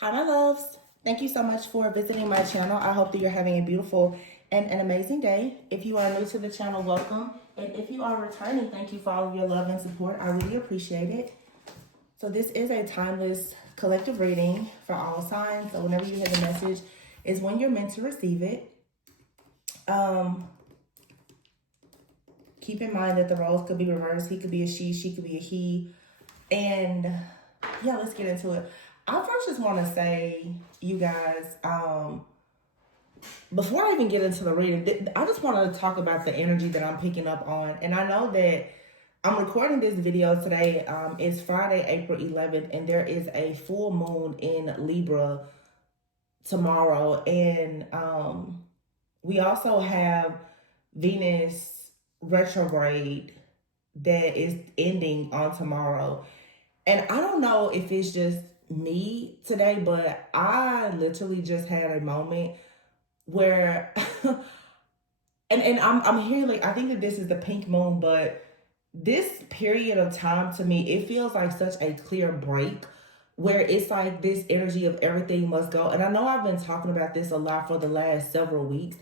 Hi, my loves. Thank you so much for visiting my channel. I hope that you're having a beautiful and an amazing day. If you are new to the channel, welcome. And if you are returning, thank you for all of your love and support. I really appreciate it. So this is a timeless collective reading for all signs. So whenever you hear the message is when you're meant to receive it. Keep in mind that the roles could be reversed. He could be a she could be a he. And yeah, let's get into it. I first just want to say, you guys, before I even get into the reading, I just want to talk about the energy that I'm picking up on. And I know that I'm recording this video today. It's Friday, April 11th, and there is a full moon in Libra tomorrow. And we also have Venus retrograde that is ending on tomorrow. And I don't know if it's just me today, but I literally just had a moment where and I'm here, like, I think that this is the pink moon, but this period of time to me, it feels like such a clear break where it's like this energy of everything must go. And I know I've been talking about this a lot for the last several weeks,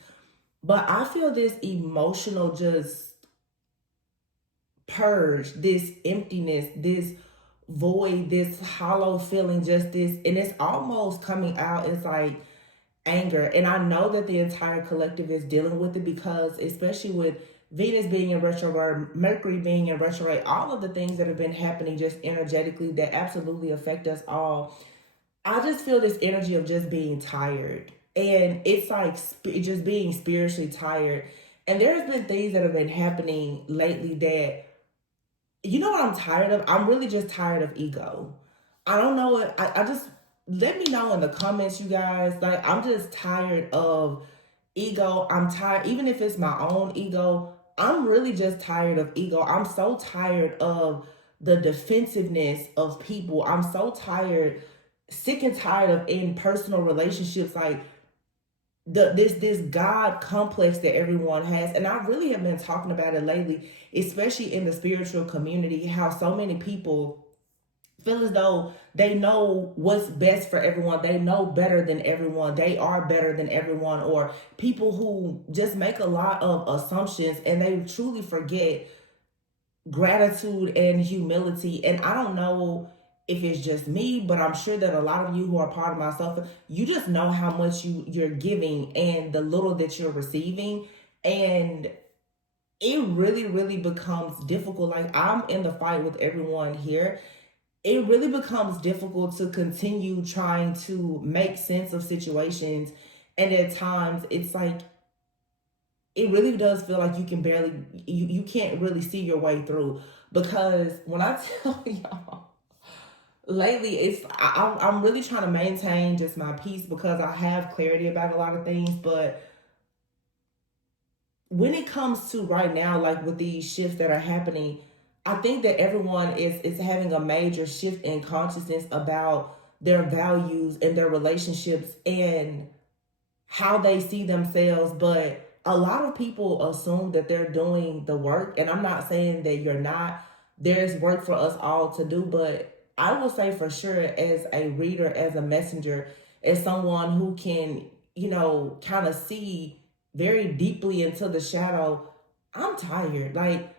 but I feel this emotional just purge, this emptiness, this void, this hollow feeling, just this, and it's almost coming out as like anger. And I know that the entire collective is dealing with it because, especially with Venus being in retrograde, Mercury being in retrograde, all of the things that have been happening just energetically that absolutely affect us all. I just feel this energy of just being tired. And it's like just being spiritually tired. And there's been things that have been happening lately that, you know what I'm tired of? I'm really just tired of ego. I don't know what, I just, let me know in the comments, you guys. Like, I'm just tired of ego. I'm tired, even if it's my own ego, I'm really just tired of ego. I'm so tired of the defensiveness of people. I'm so tired, sick and tired of in personal relationships, like this God complex that everyone has. And I really have been talking about it lately, especially in the spiritual community, how so many people feel as though they know what's best for everyone. They know better than everyone. They are better than everyone. Or people who just make a lot of assumptions and they truly forget gratitude and humility. And I don't know if it's just me, but I'm sure that a lot of you who are part of myself, you just know how much you're giving and the little that you're receiving. And it really, really becomes difficult. Like, I'm in the fight with everyone here. It really becomes difficult to continue trying to make sense of situations. And at times it's like, it really does feel like you can barely, you can't really see your way through. Because when I tell y'all, lately I'm really trying to maintain just my peace because I have clarity about a lot of things. But when it comes to right now, like with these shifts that are happening, I think that everyone is having a major shift in consciousness about their values and their relationships and how they see themselves. But a lot of people assume that they're doing the work. And I'm not saying that you're not. There's work for us all to do. But I will say for sure, as a reader, as a messenger, as someone who can, kind of see very deeply into the shadow, I'm tired. Like,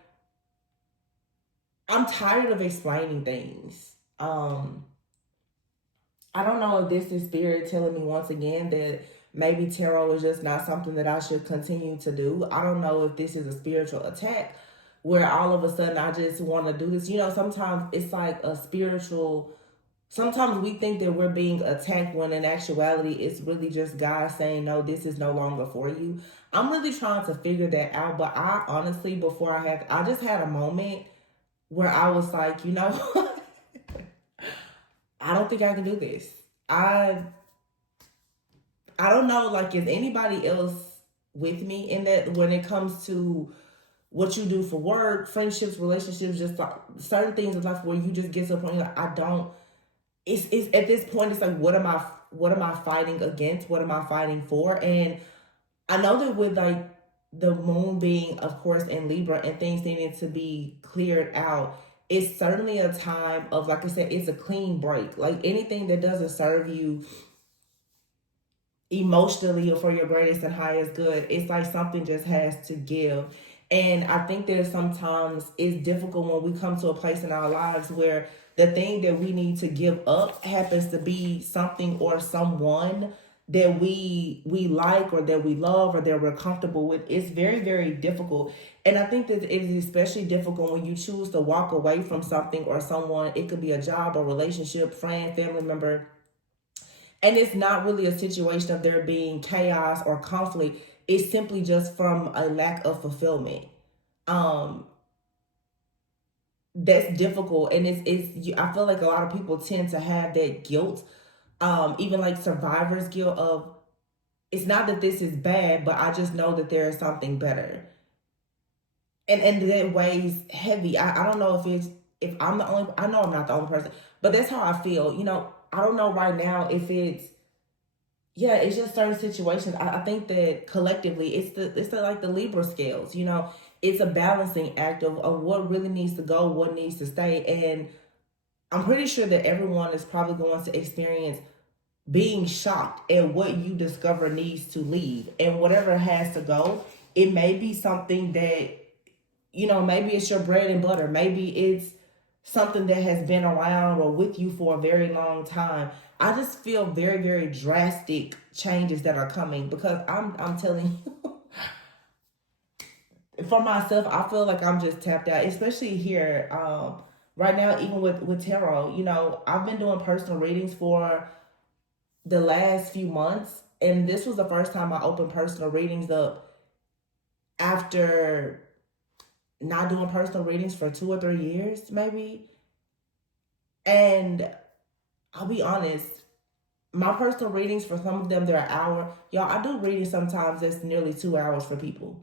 I'm tired of explaining things. I don't know if this is spirit telling me once again that maybe tarot is just not something that I should continue to do. I don't know if this is a spiritual attack where all of a sudden I just want to do this. Sometimes it's like a spiritual, sometimes we think that we're being attacked when in actuality it's really just God saying, no, this is no longer for you. I'm really trying to figure that out. But I honestly, I just had a moment where I was like, I don't think I can do this. I don't know, like, is anybody else with me in that when it comes to what you do for work, friendships, relationships, just like certain things in life where you just get to a point like, I don't, it's at this point, it's like, what am I fighting against? What am I fighting for? And I know that with like the moon being, of course, in Libra and things needing to be cleared out, it's certainly a time of, like I said, it's a clean break. Like anything that doesn't serve you emotionally or for your greatest and highest good, it's like something just has to give. And I think that sometimes it's difficult when we come to a place in our lives where the thing that we need to give up happens to be something or someone that we like or that we love or that we're comfortable with. It's very, very difficult. And I think that it is especially difficult when you choose to walk away from something or someone. It could be a job, a relationship, friend, family member, and it's not really a situation of there being chaos or conflict. It's simply just from a lack of fulfillment. Um, that's difficult. And I feel like a lot of people tend to have that guilt, even like survivor's guilt of, it's not that this is bad, but I just know that there is something better. And that weighs heavy. I don't know if I'm the only, I know I'm not the only person, but that's how I feel. I don't know right now if it's just certain situations. I think that collectively it's the like the Libra scales, it's a balancing act of what really needs to go, what needs to stay. And I'm pretty sure that everyone is probably going to experience being shocked at what you discover needs to leave. And whatever has to go, it may be something that, maybe it's your bread and butter. Maybe it's something that has been around or with you for a very long time. I just feel very, very drastic changes that are coming because I'm telling you, for myself, I feel like I'm just tapped out, especially here. Right now, even with tarot, I've been doing personal readings for the last few months, and this was the first time I opened personal readings up after not doing personal readings for 2 or 3 years, maybe. And I'll be honest, my personal readings, for some of them, they're an hour. Y'all, I do readings sometimes that's nearly 2 hours for people.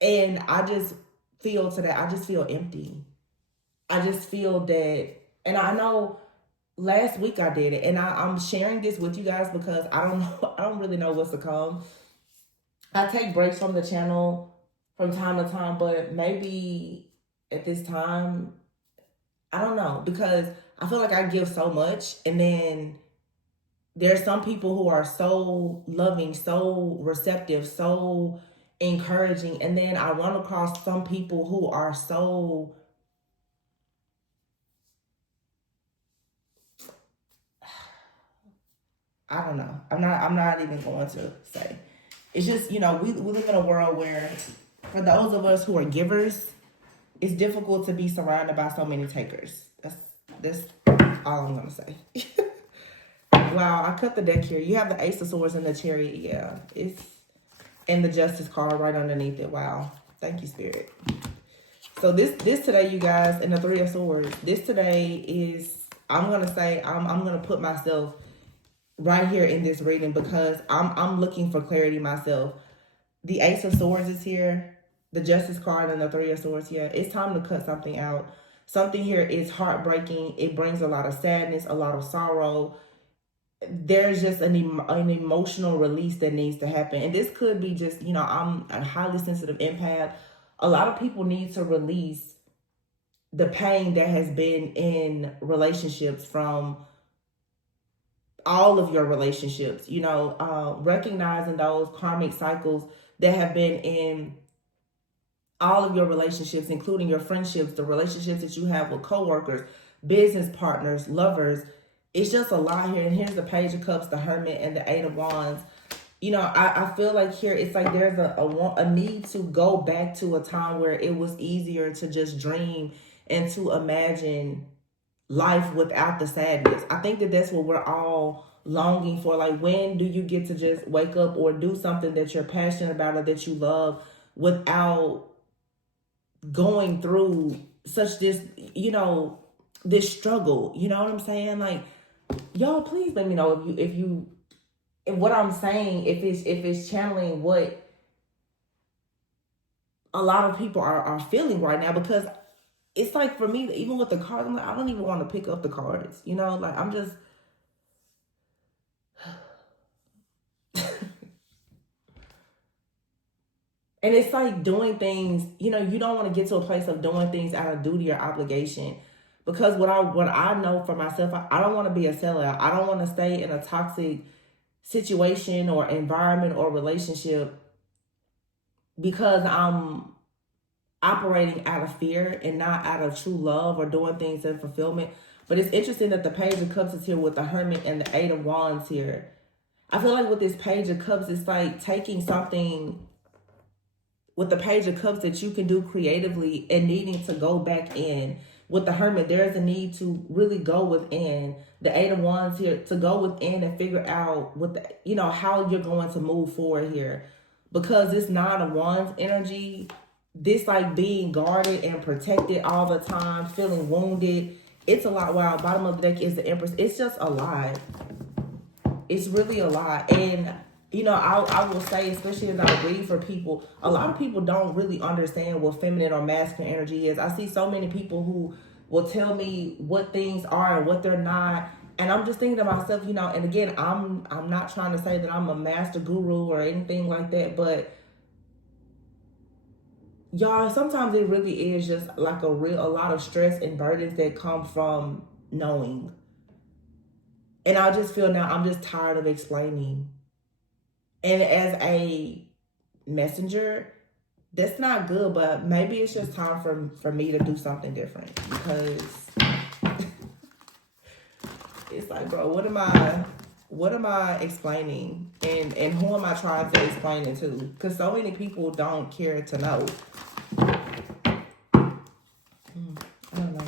And I just I just feel empty. I just feel that, and I know last week I did it, and I'm sharing this with you guys because I don't know, I don't really know what's to come. I take breaks from the channel from time to time, but maybe at this time, I don't know, because I feel like I give so much, and then there's some people who are so loving, so receptive, so encouraging, and then I run across some people who are so, I don't know. I'm not even going to say. It's just, we live in a world where for those of us who are givers, it's difficult to be surrounded by so many takers. That's all I'm gonna say. Wow, I cut the deck here. You have the Ace of Swords and the Chariot. Yeah, it's and the Justice card right underneath it. Wow, thank you, Spirit. So this today, you guys, and the Three of Swords. This today is, I'm gonna say, I'm gonna put myself right here in this reading because I'm looking for clarity myself. The Ace of Swords is here, the Justice card, and the Three of Swords here. It's time to cut something out. Something here is heartbreaking. It brings a lot of sadness, a lot of sorrow. There's just an emotional release that needs to happen. And this could be just, I'm a highly sensitive empath. A lot of people need to release the pain that has been in relationships, from all of your relationships, recognizing those karmic cycles that have been in all of your relationships, including your friendships, the relationships that you have with coworkers, business partners, lovers. It's just a lot here. And here's the Page of Cups, the Hermit, and the Eight of Wands. I feel like here it's like there's a need to go back to a time where it was easier to just dream and to imagine life without the sadness. I think that that's what we're all longing for. Like, when do you get to just wake up or do something that you're passionate about or that you love without going through such this struggle? You know what I'm saying? Like, y'all, please let me know if what I'm saying, if it's channeling what a lot of people are feeling right now. Because it's like, for me, even with the cards, I'm like, I don't even want to pick up the cards. Like, I'm just And it's like doing things, you know, you don't want to get to a place of doing things out of duty or obligation. Because what I know for myself, I don't want to be a sellout. I don't want to stay in a toxic situation or environment or relationship because I'm operating out of fear and not out of true love or doing things in fulfillment. But it's interesting that the Page of Cups is here with the Hermit and the Eight of Wands here. I feel like with this Page of Cups, it's like taking something with the Page of Cups that you can do creatively and needing to go back in. With the Hermit, there's a need to really go within. The Eight of Wands here, to go within and figure out what the, you know, how you're going to move forward here. Because this Nine of Wands energy, this like being guarded and protected all the time, feeling wounded, it's a lot. Wow, bottom of the deck is the Empress. It's just a lot. It's really a lot. And you know, I will say, especially as I read for people, a lot of people don't really understand what feminine or masculine energy is. I see so many people who will tell me what things are and what they're not. And I'm just thinking to myself, you know, and again, I'm not trying to say that I'm a master guru or anything like that, but y'all, sometimes it really is just like a lot of stress and burdens that come from knowing. And I just feel now I'm just tired of explaining. And as a messenger, that's not good, but maybe it's just time for me to do something different, because it's like, bro, what am I explaining, and who am I trying to explain it to? Because so many people don't care to know. I don't know.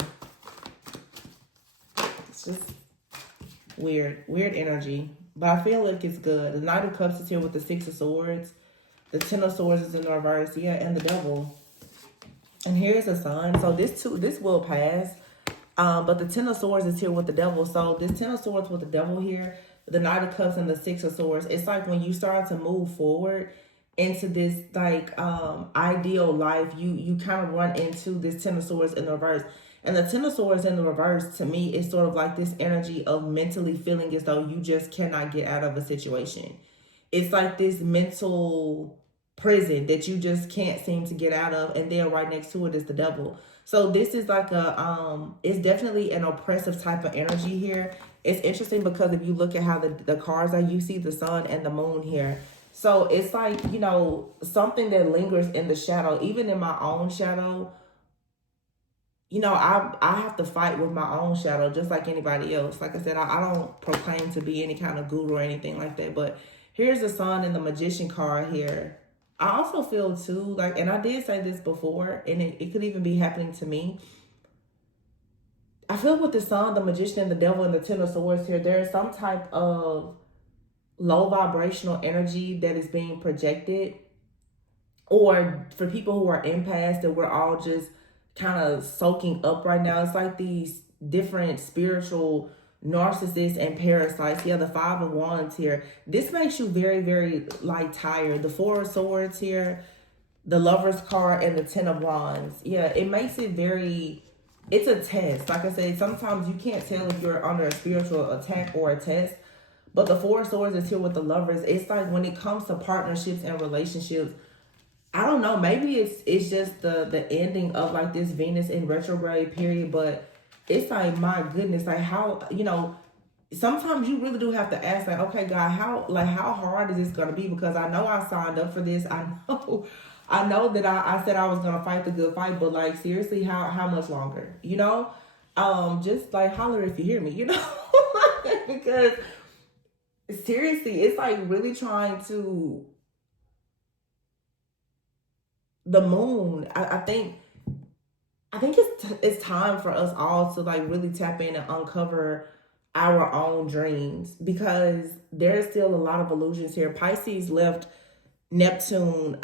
It's just weird energy. But I feel like it's good. The Knight of Cups is here with the Six of Swords. The Ten of Swords is in the reverse. Yeah, and the Devil. And here's the Sun. So this will pass. But the Ten of Swords is here with the Devil. So this Ten of Swords with the Devil here, the Knight of Cups and the Six of Swords, it's like when you start to move forward into this like ideal life, you kind of run into this Ten of Swords in the reverse. And the Ten of Swords in the reverse, to me, is sort of like this energy of mentally feeling as though you just cannot get out of a situation. It's like this mental prison that you just can't seem to get out of. And then right next to it is the Devil. So this is like it's definitely an oppressive type of energy here. It's interesting because if you look at how the cards are, you see the Sun and the Moon here. So it's like, you know, something that lingers in the shadow, even in my own shadow. You know, I have to fight with my own shadow just like anybody else. Like I said, I don't proclaim to be any kind of guru or anything like that. But here's the Sun and the Magician card here. I also feel too, like, and I did say this before, and it could even be happening to me. I feel with the Sun, the Magician, and the Devil, and the Ten of Swords here, there is some type of low vibrational energy that is being projected. Or for people who are empaths, that we're all just kind of soaking up right now. It's like these different spiritual narcissists and parasites. Yeah, the Five of Wands here. This makes you very, very like tired. The Four of Swords here, the Lover's card, and the Ten of Wands. Yeah, it makes it very, it's a test. Like I said, sometimes you can't tell if you're under a spiritual attack or a test. But the Four of Swords is here with the Lovers. It's like when it comes to partnerships and relationships, I don't know, maybe it's just the ending of like this Venus in retrograde period, but it's like, my goodness, like how, you know, sometimes you really do have to ask, like, okay, God, how hard is this gonna be? Because I know I signed up for this. I know that I said I was gonna fight the good fight, but like seriously, how much longer? You know? Just like holler if you hear me, you know? Because seriously, it's like really trying to, the Moon, I think it's time for us all to like really tap in and uncover our own dreams, because there's still a lot of illusions here. Pisces left Neptune,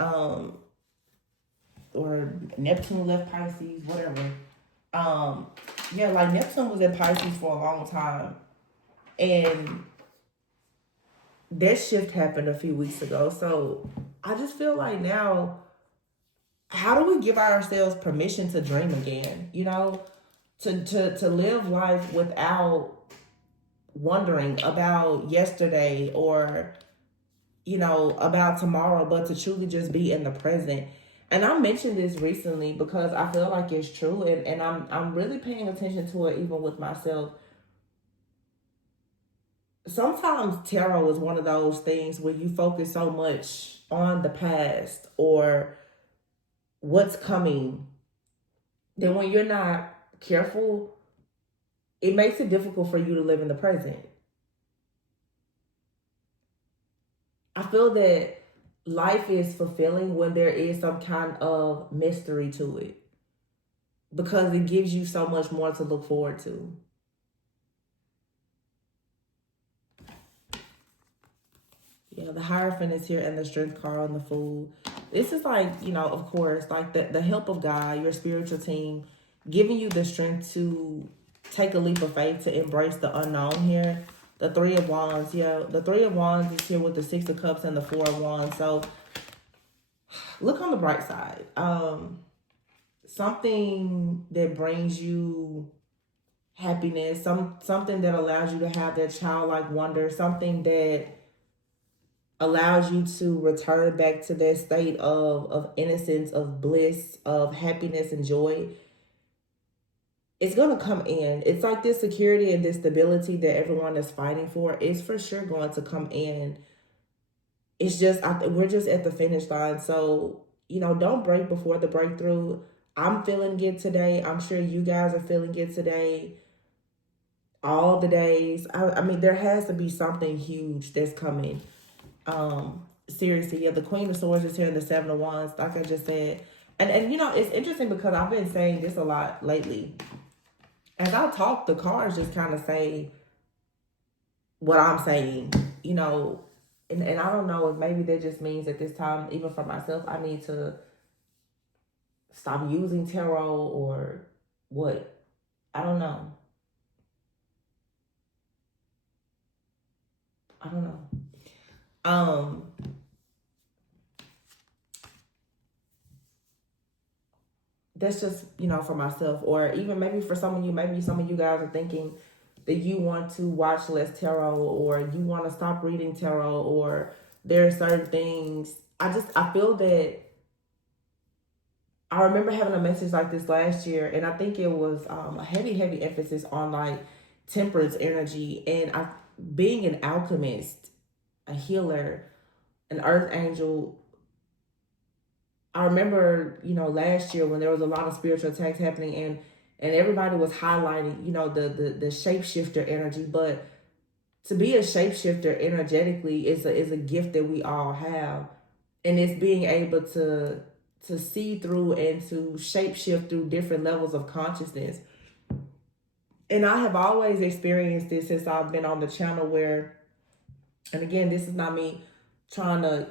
or Neptune left Pisces, whatever. Yeah, like Neptune was in Pisces for a long time, and that shift happened a few weeks ago. So I just feel like now, how do we give ourselves permission to dream again? You know, to live life without wondering about yesterday, or about tomorrow, but to truly just be in the present. And I mentioned this recently because I feel like it's true, and I'm really paying attention to it even with myself. Sometimes tarot is one of those things where you focus so much on the past or what's coming, then when you're not careful, it makes it difficult for you to live in the present. I feel that life is fulfilling when there is some kind of mystery to it because it gives you so much more to look forward to. Yeah, the Hierophant is here and the Strength card on the Fool. This is like, of course, like the help of God, your spiritual team, giving you the strength to take a leap of faith, to embrace the unknown here. The Three of Wands, yeah. The Three of Wands is here with the Six of Cups and the Four of Wands. So look on the bright side. Something that brings you happiness, something that allows you to have that childlike wonder, something that allows you to return back to that state of innocence, of bliss, of happiness and joy. It's going to come in. It's like this security and this stability that everyone is fighting for. It's for sure going to come in. It's just, we're just at the finish line. So, don't break before the breakthrough. I'm feeling it today. I'm sure you guys are feeling it today. All the days. I mean, there has to be something huge that's coming. Seriously, yeah, the Queen of Swords is here and the Seven of Wands, like I just said. And it's interesting because I've been saying this a lot lately. As I talk, the cards just kind of say what I'm saying, and I don't know if maybe that just means at this time, even for myself, I need to stop using tarot or what. I don't know. Um, that's just, for myself, or even maybe for some of you, maybe some of you guys are thinking that you want to watch less tarot, or you want to stop reading tarot, or there are certain things. I feel that I remember having a message like this last year, and I think it was a heavy emphasis on like temperance energy, and being an alchemist, a healer, an earth angel. I remember, last year when there was a lot of spiritual attacks happening, and everybody was highlighting, the shapeshifter energy. But to be a shapeshifter energetically is a gift that we all have, and it's being able to see through and to shapeshift through different levels of consciousness. And I have always experienced this since I've been on the channel where, and again, this is not me trying to,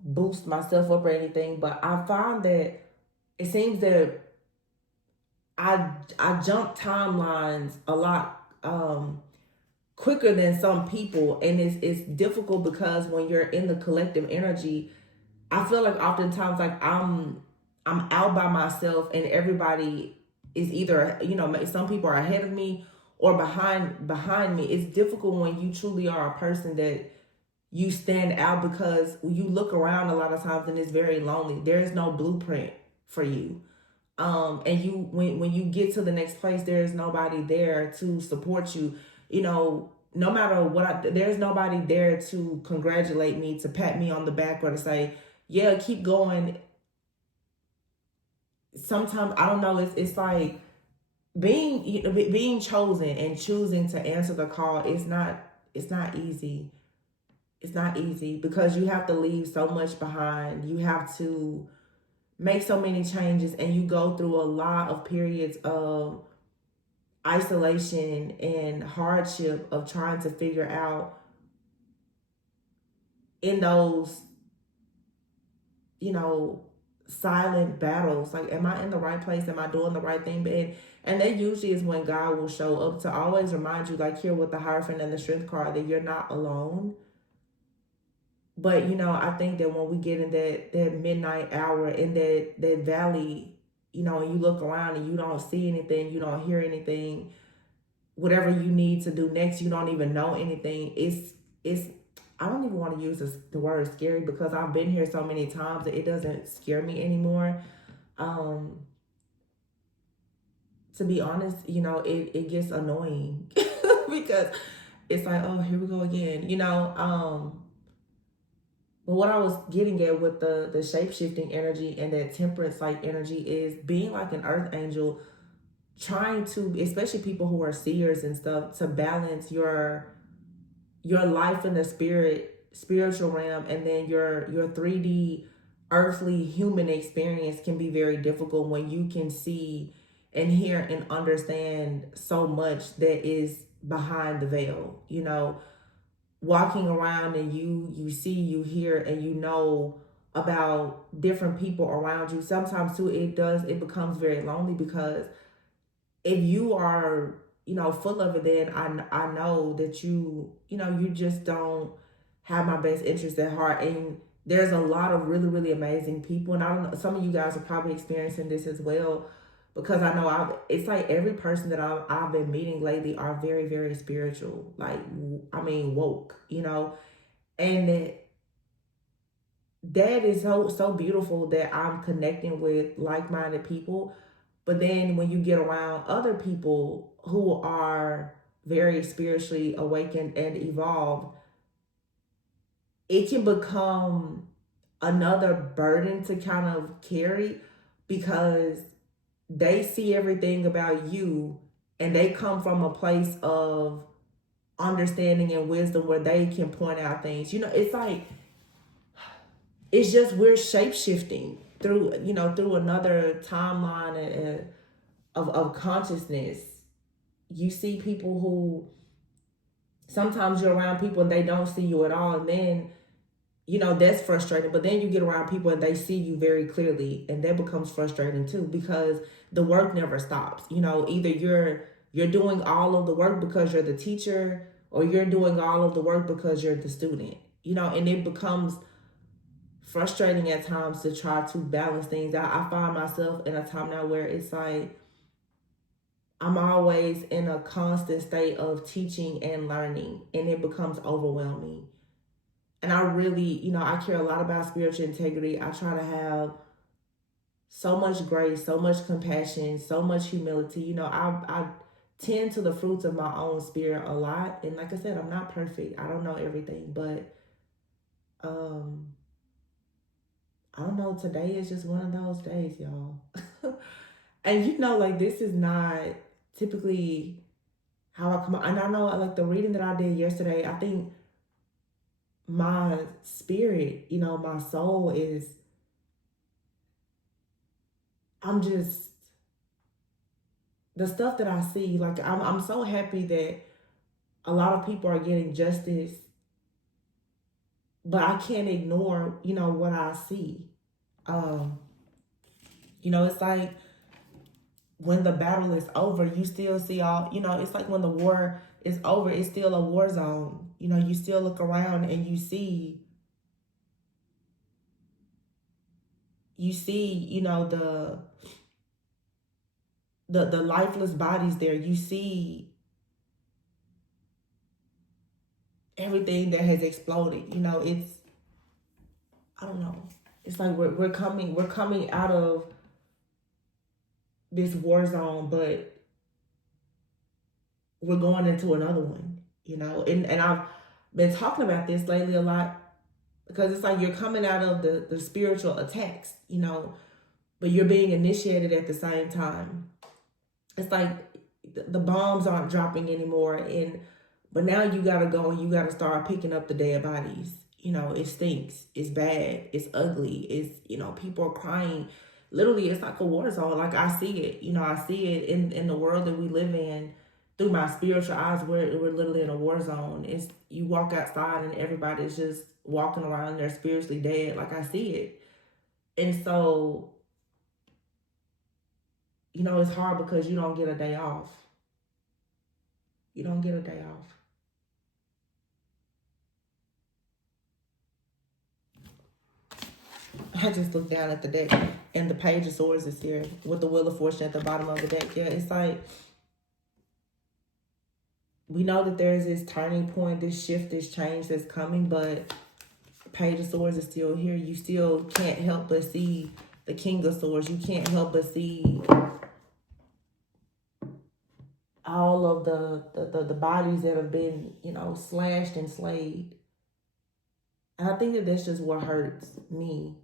boost myself up or anything, but I find that it seems that I jump timelines a lot quicker than some people, and it's difficult because when you're in the collective energy, I feel like oftentimes like I'm out by myself, and everybody is either, some people are ahead of me or behind me. It's difficult when you truly are a person that you stand out, because when you look around a lot of times and it's very lonely. There is no blueprint for you. And when you get to the next place, there is nobody there to support you. No matter what, there's nobody there to congratulate me, to pat me on the back, or to say, yeah, keep going. Sometimes, I don't know, it's like being chosen and choosing to answer the call. It's not easy. It's not easy because you have to leave so much behind. You have to make so many changes, and you go through a lot of periods of isolation and hardship of trying to figure out in those, silent battles, like, am I in the right place? Am I doing the right thing? And that usually is when God will show up to always remind you, like here with the Hierophant and the Strength card, that you're not alone. But, I think that when we get in that midnight hour, in that valley, and you look around and you don't see anything, you don't hear anything, whatever you need to do next, you don't even know anything. I don't even want to use the word scary, because I've been here so many times that it doesn't scare me anymore. Um, to be honest, it gets annoying because it's like, oh, here we go again. But what I was getting at with the shape shifting energy and that temperance like energy is being like an earth angel, trying to, especially people who are seers and stuff, to balance your life in the spiritual realm, and then your 3D earthly human experience can be very difficult when you can see and hear and understand so much that is behind the veil. Walking around and you see, you hear, and about different people around you. Sometimes too, it becomes very lonely, because if you are full of it, then I know that you just don't have my best interest at heart. And there's a lot of really, really amazing people, and I don't know, some of you guys are probably experiencing this as well, because I know it's like every person that I've been meeting lately are very, very spiritual, like, I mean, woke, and that is so beautiful, that I'm connecting with like-minded people. But then when you get around other people who are very spiritually awakened and evolved, it can become another burden to kind of carry, because they see everything about you, and they come from a place of understanding and wisdom where they can point out things. It's like, it's just, we're shape shifting through another timeline of consciousness. You see people who, sometimes you're around people and they don't see you at all, and then that's frustrating. But then you get around people and they see you very clearly, and that becomes frustrating too, because the work never stops. Either you're doing all of the work because you're the teacher, or you're doing all of the work because you're the student. And it becomes frustrating at times to try to balance things out. I find myself in a time now where it's like, I'm always in a constant state of teaching and learning, and it becomes overwhelming. And I really, I care a lot about spiritual integrity. I try to have so much grace, so much compassion, so much humility. I tend to the fruits of my own spirit a lot. And like I said, I'm not perfect. I don't know everything, but I don't know. Today is just one of those days, y'all. And like, this is not typically how I come out. And I know, like, the reading that I did yesterday, I think my spirit, my soul is, I'm just, the stuff that I see, like, I'm so happy that a lot of people are getting justice, but I can't ignore, what I see. It's like, when the battle is over, you still see all, it's like when the war is over, it's still a war zone. You still look around and you see, the lifeless bodies there. You see everything that has exploded. It's, I don't know. It's like we're coming out of this war zone, but we're going into another one. And I've been talking about this lately a lot, because it's like you're coming out of the spiritual attacks, but you're being initiated at the same time. It's like the bombs aren't dropping anymore, but now you gotta go and you gotta start picking up the dead bodies. It stinks, it's bad, it's ugly, it's, people are crying. Literally, it's like a war zone. Like, I see it, I see it in the world that we live in through my spiritual eyes. We're literally in a war zone. It's, you walk outside and everybody's just walking around, they're spiritually dead. Like, I see it. And so, it's hard because you don't get a day off. You don't get a day off. I just looked down at the deck, and the Page of Swords is here with the Wheel of Fortune at the bottom of the deck. Yeah, it's like, we know that there's this turning point, this shift, this change that's coming, but Page of Swords is still here. You still can't help but see the King of Swords. You can't help but see all of the bodies that have been, you know, slashed and slayed. And I think that that's just what hurts me.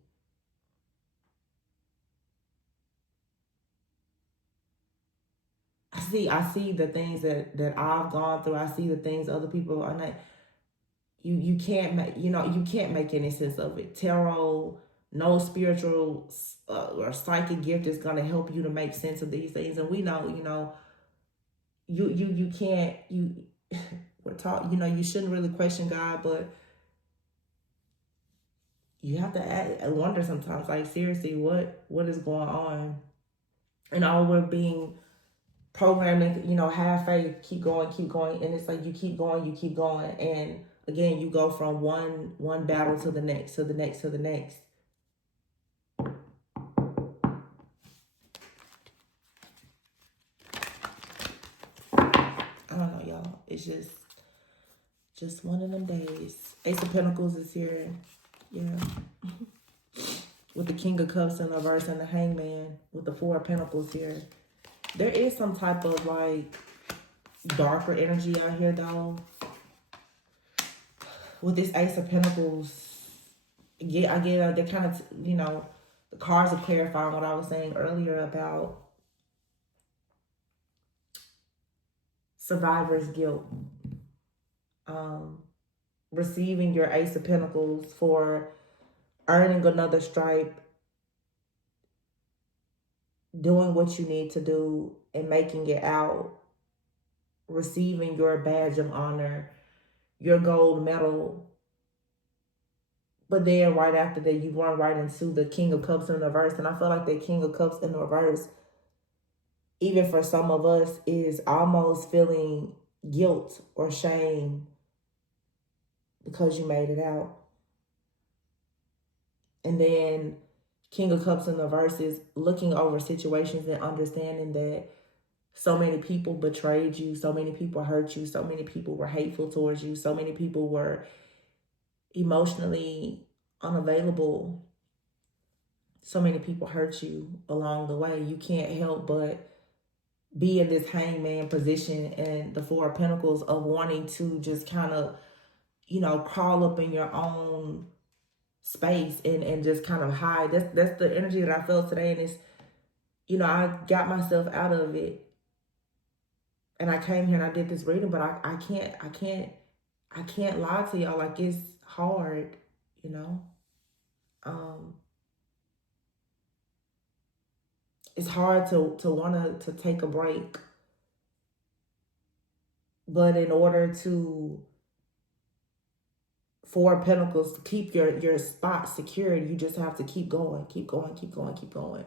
I see the things that I've gone through. I see the things other people are not. You can't make, you know, you can't make any sense of it. Tarot, no spiritual or psychic gift is gonna help you to make sense of these things. And we know, you know, you can't you we're taught, you know, you shouldn't really question God, but you have to wonder sometimes, like, seriously, what is going on? And all we're being programming, you know, have faith, keep going, and it's like you keep going, and again, you go from one battle to the next, to the next, to the next. I don't know, y'all. It's just one of them days. Ace of Pentacles is here, yeah. With the King of Cups in the reverse and the Hangman with the Four of Pentacles here. There is some type of like darker energy out here though. With this Ace of Pentacles, I get they're kind of, you know, the cards are clarifying what I was saying earlier about survivor's guilt. Receiving your Ace of Pentacles for earning another stripe, doing what you need to do and making it out, receiving your badge of honor, your gold medal. But then right after that, you run right into the King of Cups in the reverse. And I feel like the King of Cups in the reverse, even for some of us, is almost feeling guilt or shame because you made it out. And then King of Cups in the reverse is looking over situations and understanding that so many people betrayed you, so many people hurt you, so many people were hateful towards you, so many people were emotionally unavailable, so many people hurt you along the way. You can't help but be in this hangman position and the Four of Pentacles of wanting to just kind of, you know, crawl up in your own space and just kind of hide. That's the energy that I felt today. And it's, you know, I got myself out of it. And I came here and I did this reading, but I can't lie to y'all. Like, it's hard, you know. It's hard to want to take a break. But in order to, Four of Pentacles, to keep your spot secured, you just have to keep going, keep going, keep going, keep going.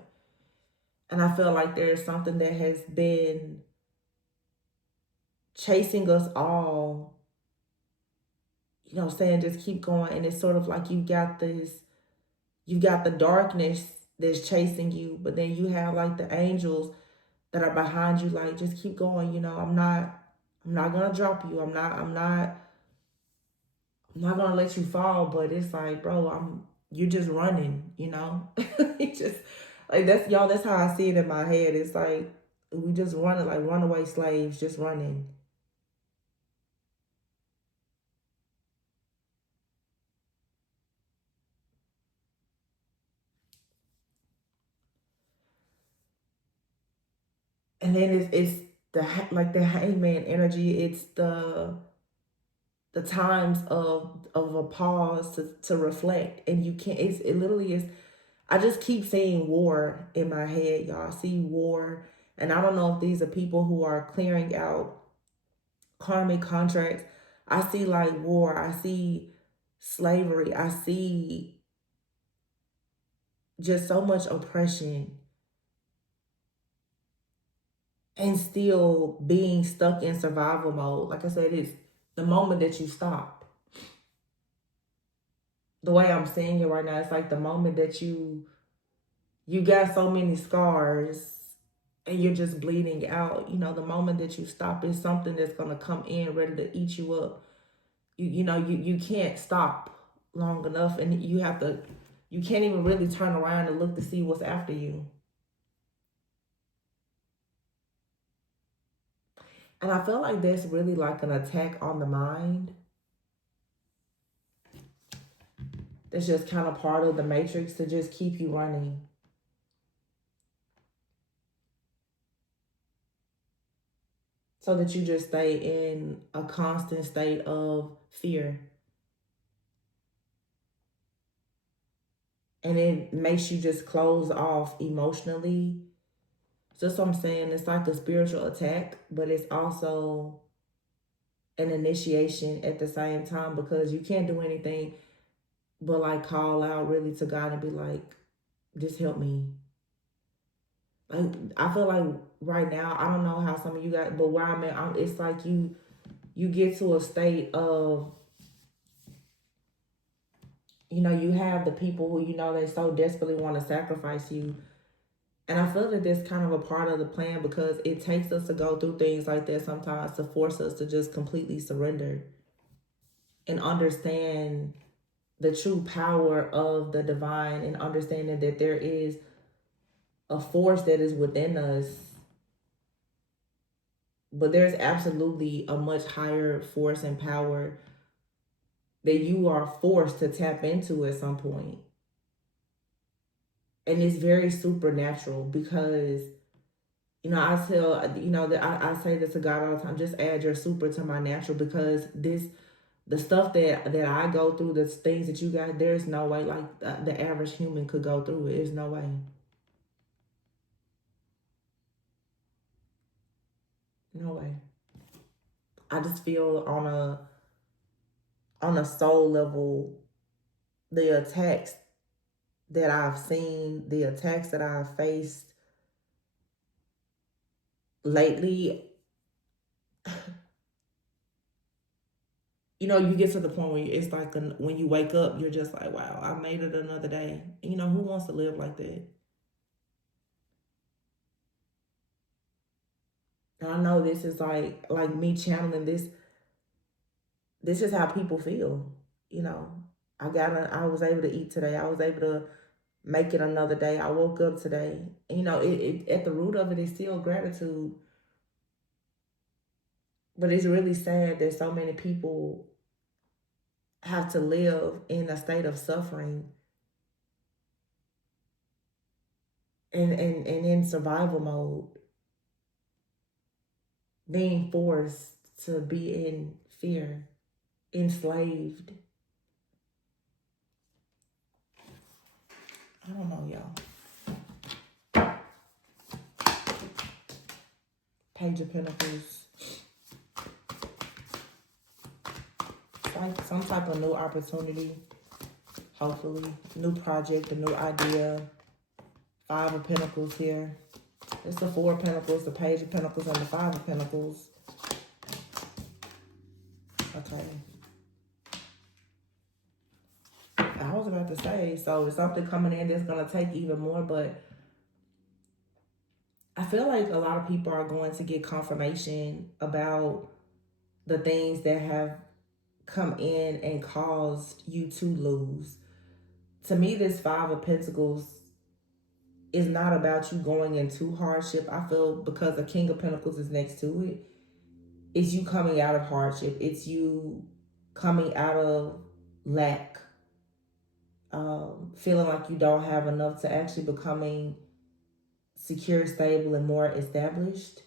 And I feel like there's something that has been chasing us all, you know, saying just keep going. And it's sort of like you got the darkness that's chasing you, but then you have like the angels that are behind you, like, just keep going, you know, I'm not gonna drop you. I'm not gonna let you fall, but it's like, bro, you're just running, you know? It's just like, that's, y'all, that's how I see it in my head. It's like we just running like runaway slaves, just running. And then it's the, like, the hangman energy. It's the times of a pause to reflect, and you can't. It literally is. I just keep saying war in my head, y'all. I see war, and I don't know if these are people who are clearing out karmic contracts. I see like war. I see slavery. I see just so much oppression, and still being stuck in survival mode. Like I said, it's the moment that you stop. The way I'm seeing it right now, it's like the moment that you got so many scars and you're just bleeding out. You know, the moment that you stop, is something that's going to come in ready to eat you up. You can't stop long enough, and you can't even really turn around and look to see what's after you. And I feel like that's really like an attack on the mind. That's just kind of part of the matrix to just keep you running. So that you just stay in a constant state of fear. And it makes you just close off emotionally. Just what I'm saying, it's like a spiritual attack, but it's also an initiation at the same time, because you can't do anything but like call out really to God and be like, just help me. Like, I feel like right now, I don't know how some of you guys, but where I'm at, it's like you get to a state of, you have the people who, they so desperately want to sacrifice you. And I feel that that's kind of a part of the plan, because it takes us to go through things like that sometimes to force us to just completely surrender and understand the true power of the divine, and understanding that there is a force that is within us, but there's absolutely a much higher force and power that you are forced to tap into at some point. And it's very supernatural, because I tell, that I say this to God all the time, just add your super to my natural, because the stuff that I go through, the things that you got, there's no way like the average human could go through it. There's no way. No way. I just feel on a soul level, the attacks that I've seen, the attacks that I've faced lately, you get to the point where it's like when you wake up, you're just like, wow, I made it another day. Who wants to live like that? And I know this is like me channeling this. This is how people feel. I was able to eat today. I was able to make it another day. I woke up today. It at the root of it is still gratitude. But it's really sad that so many people have to live in a state of suffering and in survival mode, being forced to be in fear, enslaved. I don't know, y'all. Page of Pentacles. Like some type of new opportunity, hopefully. New project, a new idea. Five of Pentacles here. It's the Four of Pentacles, the Page of Pentacles, and the Five of Pentacles. Okay. I was about to say, so it's something coming in that's going to take even more, but I feel like a lot of people are going to get confirmation about the things that have come in and caused you to lose. To me, this Five of Pentacles is not about you going into hardship. I feel because the King of Pentacles is next to it, it's you coming out of hardship. It's you coming out of lack, feeling like you don't have enough, to actually becoming secure, stable, and more established.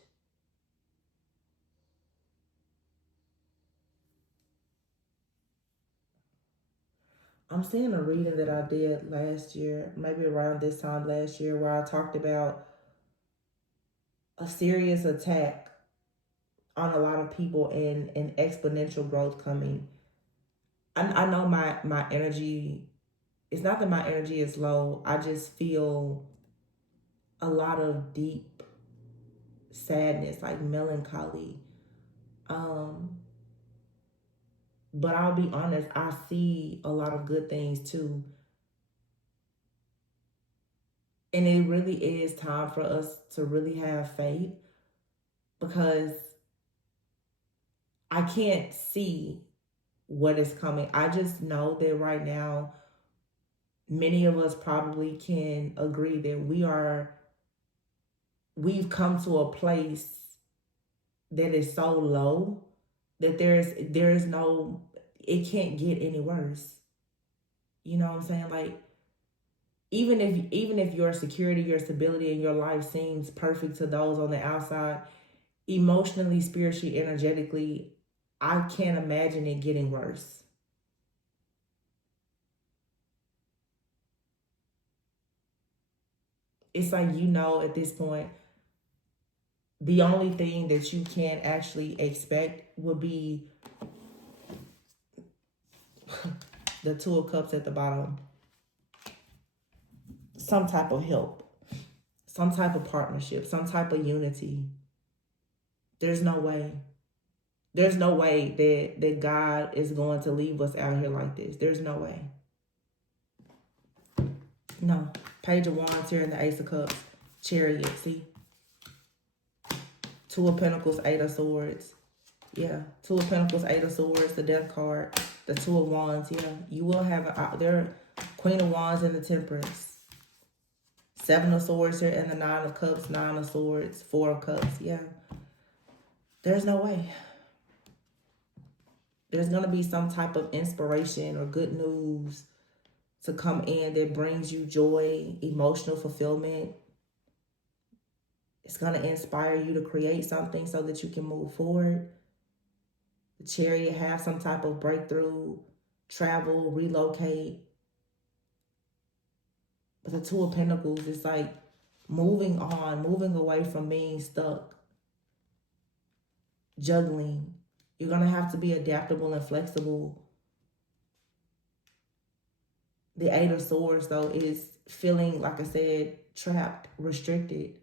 I'm seeing a reading that I did last year, maybe around this time last year, where I talked about a serious attack on a lot of people and exponential growth coming. I know my energy, it's not that my energy is low. I just feel a lot of deep sadness, like melancholy. But I'll be honest, I see a lot of good things too. And it really is time for us to really have faith, because I can't see what is coming. I just know that right now, many of us probably can agree that we've come to a place that is so low that there is no, it can't get any worse. You know what I'm saying? Like, even if your security, your stability in your life seems perfect to those on the outside, emotionally, spiritually, energetically, I can't imagine it getting worse. It's like, at this point, the only thing that you can actually expect would be the Two of Cups at the bottom. Some type of help, some type of partnership, some type of unity. There's no way. There's no way that God is going to leave us out here like this. There's no way. No. Page of Wands here in the Ace of Cups. Chariot, see? Two of Pentacles, Eight of Swords. Yeah. Two of Pentacles, Eight of Swords, the Death card. The Two of Wands, yeah. You will have there, Queen of Wands and the Temperance. Seven of Swords here and the Nine of Cups, Nine of Swords, Four of Cups, yeah. There's no way. There's going to be some type of inspiration or good news to come in that brings you joy, emotional fulfillment. It's going to inspire you to create something so that you can move forward. The Chariot have some type of breakthrough, travel, relocate. But the Two of Pentacles is like moving on, moving away from being stuck, juggling. You're going to have to be adaptable and flexible. The Eight of Swords, though, is feeling, like I said, trapped, restricted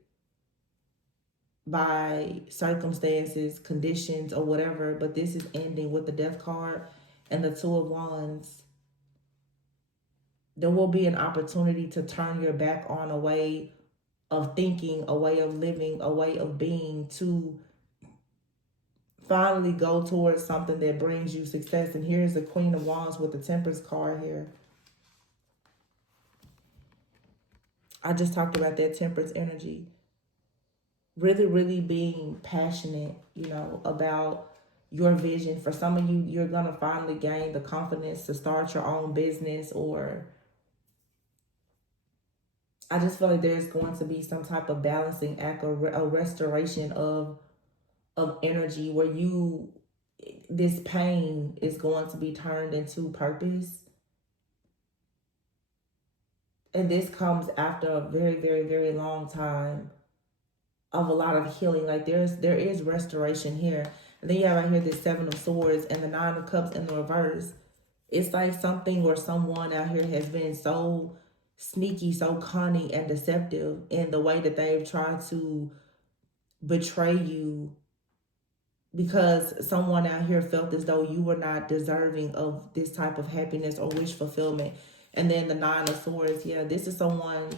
by circumstances, conditions, or whatever. But this is ending with the Death card and the Two of Wands. There will be an opportunity to turn your back on a way of thinking, a way of living, a way of being, to finally go towards something that brings you success. And here's the Queen of Wands with the Temperance card here. I just talked about that Temperance energy. Really, really being passionate, about your vision. For some of you, you're going to finally gain the confidence to start your own business, or I just feel like there's going to be some type of balancing act or a restoration of energy where this pain is going to be turned into purpose. And this comes after a very, very, very long time of a lot of healing. Like there is restoration here. And then you have right here this Seven of Swords and the Nine of Cups in the reverse. It's like something or someone out here has been so sneaky, so cunning and deceptive in the way that they've tried to betray you, because someone out here felt as though you were not deserving of this type of happiness or wish fulfillment. And then the Nine of Swords, yeah, this is someone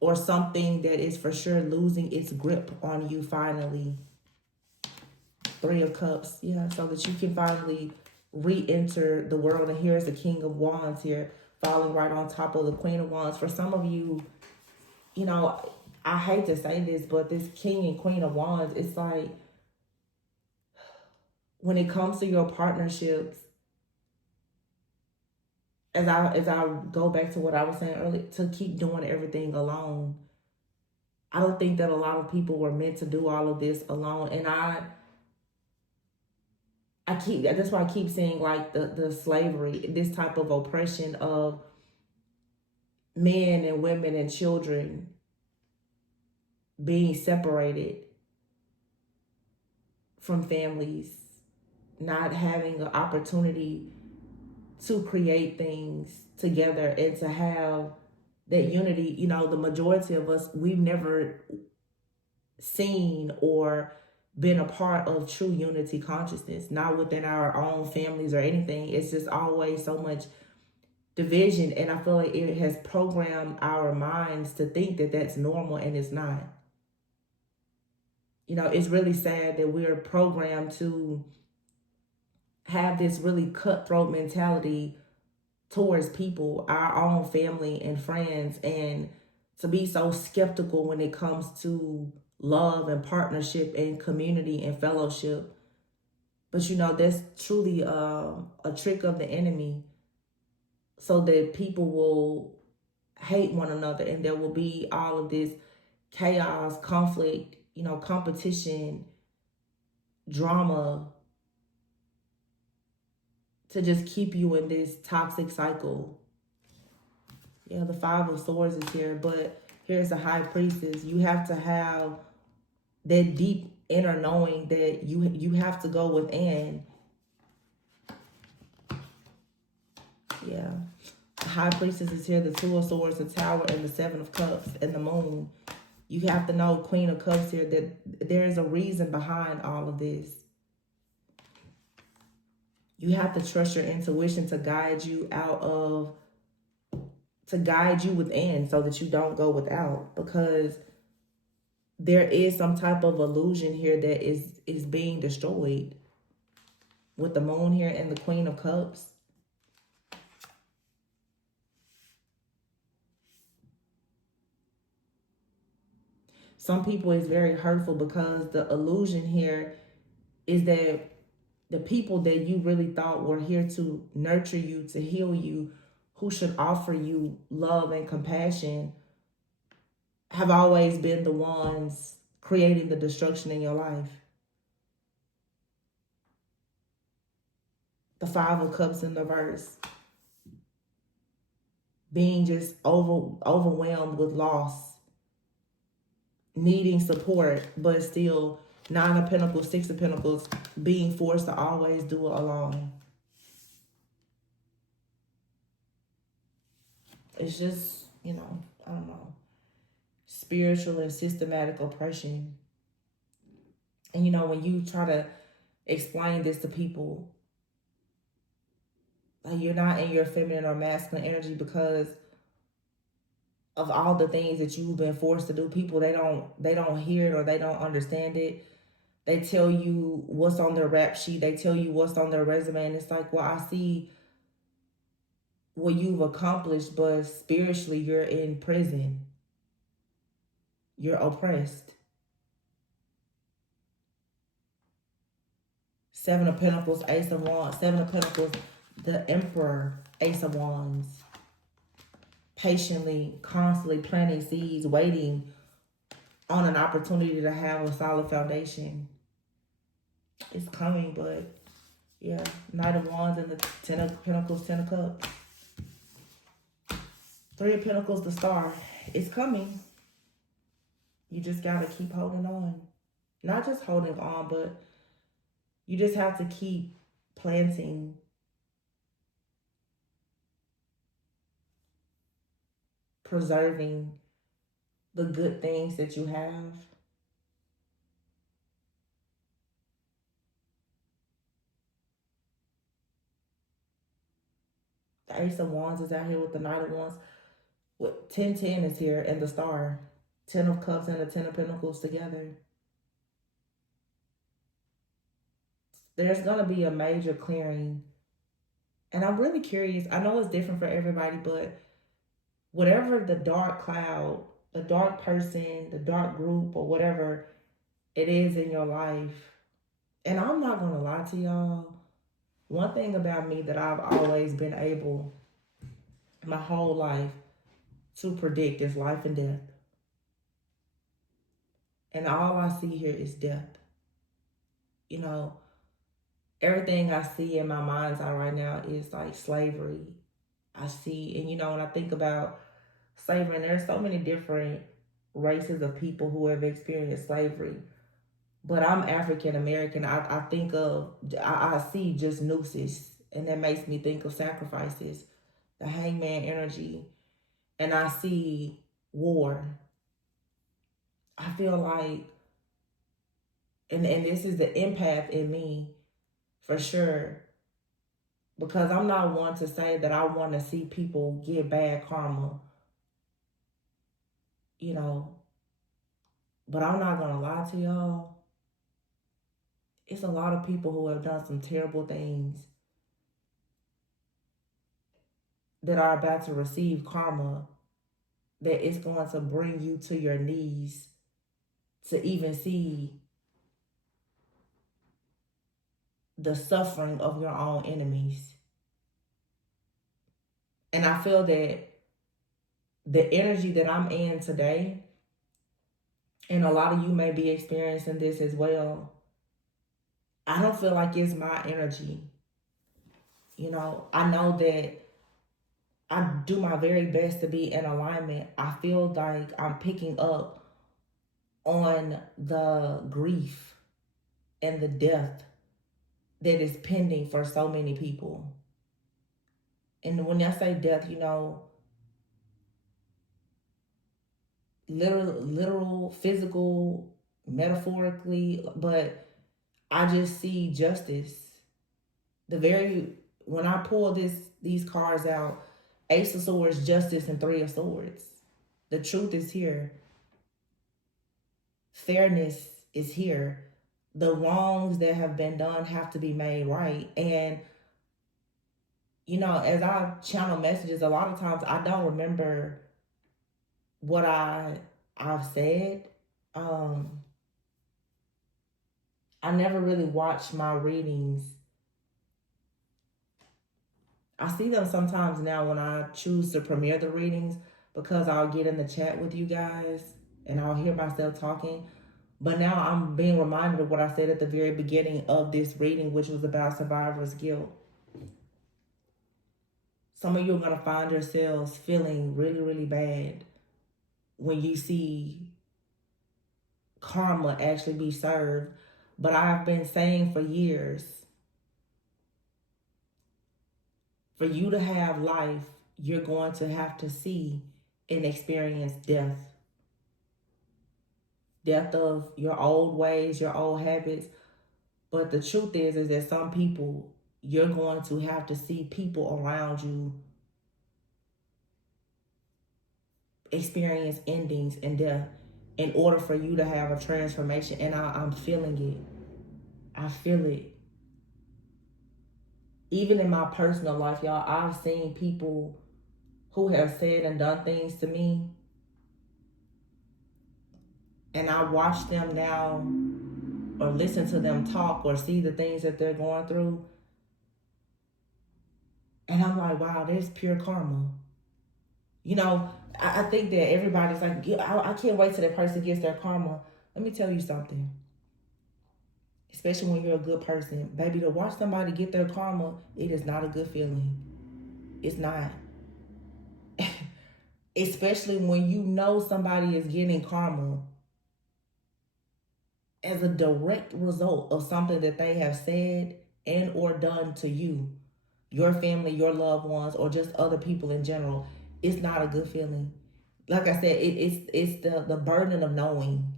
or something that is for sure losing its grip on you finally. Three of Cups, yeah, so that you can finally re-enter the world. And here's the King of Wands here, falling right on top of the Queen of Wands. For some of you, I hate to say this, but this King and Queen of Wands, it's like, when it comes to your partnerships, as I go back to what I was saying earlier, to keep doing everything alone. I don't think that a lot of people were meant to do all of this alone. And that's why I keep saying, like, the slavery, this type of oppression of men and women and children being separated from families, not having an opportunity to create things together and to have that unity. The majority of us, we've never seen or been a part of true unity consciousness, not within our own families or anything. It's just always so much division, and I feel like it has programmed our minds to think that that's normal, and it's not. You know, it's really sad that we're programmed to have this really cutthroat mentality towards people, our own family and friends, and to be so skeptical when it comes to love and partnership and community and fellowship. But you know, that's truly a trick of the enemy, so that people will hate one another, and there will be all of this chaos, conflict, you know, competition, drama, to just keep you in this toxic cycle. Yeah, the Five of Swords is here, but here's the High Priestess. You have to have that deep inner knowing that you have to go within. Yeah. The High Priestess is here, the Two of Swords, the Tower, and the Seven of Cups, and the Moon. You have to know, Queen of Cups here, that there is a reason behind all of this. You have to trust your intuition to guide you within, so that you don't go without, because there is some type of illusion here that is being destroyed with the Moon here and the Queen of Cups. Some people is very hurtful because the illusion here is that the people that you really thought were here to nurture you, to heal you, who should offer you love and compassion, have always been the ones creating the destruction in your life. The Five of Cups in the verse. Being just overwhelmed with loss, needing support, but still Nine of Pentacles, Six of Pentacles, being forced to always do it alone. It's just, you know, I don't know, spiritual and systematic oppression. And you know, when you try to explain this to people, like, you're not in your feminine or masculine energy because of all the things that you've been forced to do. People, they don't hear it, or they don't understand it. They tell you what's on their rap sheet. They tell you what's on their resume. And it's like, well, I see what you've accomplished, but spiritually you're in prison. You're oppressed. Seven of Pentacles, Ace of Wands. Seven of Pentacles, the Emperor, Ace of Wands. Patiently, constantly planting seeds, waiting on an opportunity to have a solid foundation. It's coming, but yeah. Knight of Wands and the Ten of Pentacles, Ten of Cups. Three of Pentacles, the Star. It's coming. You just got to keep holding on. Not just holding on, but you just have to keep planting. Preserving the good things that you have. The Ace of Wands is out here with the Knight of Wands. With 10-10 is here, and the Star. Ten of Cups and the Ten of Pentacles together. There's going to be a major clearing. And I'm really curious. I know it's different for everybody, but whatever the dark cloud, the dark person, the dark group, or whatever it is in your life, and I'm not going to lie to y'all, one thing about me that I've always been able, my whole life, to predict is life and death. And all I see here is death. You know, everything I see in my mind's eye right now is like slavery. I see, and you know, when I think about slavery, and there's so many different races of people who have experienced slavery. But I'm African American. I think of, I see just nooses, and that makes me think of sacrifices, the hangman energy, and I see war. I feel like, and this is the empath in me, for sure, Because I'm not one to say that I want to see people get bad karma, you know. But I'm not going to lie to y'all. It's a lot of people who have done some terrible things that are about to receive karma that it's going to bring you to your knees to even see the suffering of your own enemies. And I feel that the energy that I'm in today, and a lot of you may be experiencing this as well, I don't feel like it's my energy. You know, I know that I do my very best to be in alignment. I feel like I'm picking up on the grief and the death that is pending for so many people. And when I say death, you know, literal, physical, metaphorically, but I just see justice. When I pull these cards out, Ace of Swords, Justice, and Three of Swords. The truth is here. Fairness is here. The wrongs that have been done have to be made right. And you know, as I channel messages, a lot of times I don't remember what I've said. I never really watch my readings. I see them sometimes now when I choose to premiere the readings because I'll get in the chat with you guys and I'll hear myself talking. But now I'm being reminded of what I said at the very beginning of this reading, which was about survivor's guilt. Some of you are going to find yourselves feeling really, really bad when you see karma actually be served. But I've been saying for years, for you to have life, you're going to have to see and experience death. Death of your old ways, your old habits. But the truth is that some people, you're going to have to see people around you experience endings and death in order for you to have a transformation. And I'm feeling it. I feel it. Even in my personal life, y'all, I've seen people who have said and done things to me, and I watch them now or listen to them talk or see the things that they're going through, and I'm like, wow, there's pure karma. You know, I think that everybody's like, I can't wait till that person gets their karma. Let me tell you something. Especially when you're a good person, baby, to watch somebody get their karma, it is not a good feeling. It's not. Especially when you know somebody is getting karma as a direct result of something that they have said and or done to you, your family, your loved ones, or just other people in general. It's not a good feeling. Like I said, it's the burden of knowing.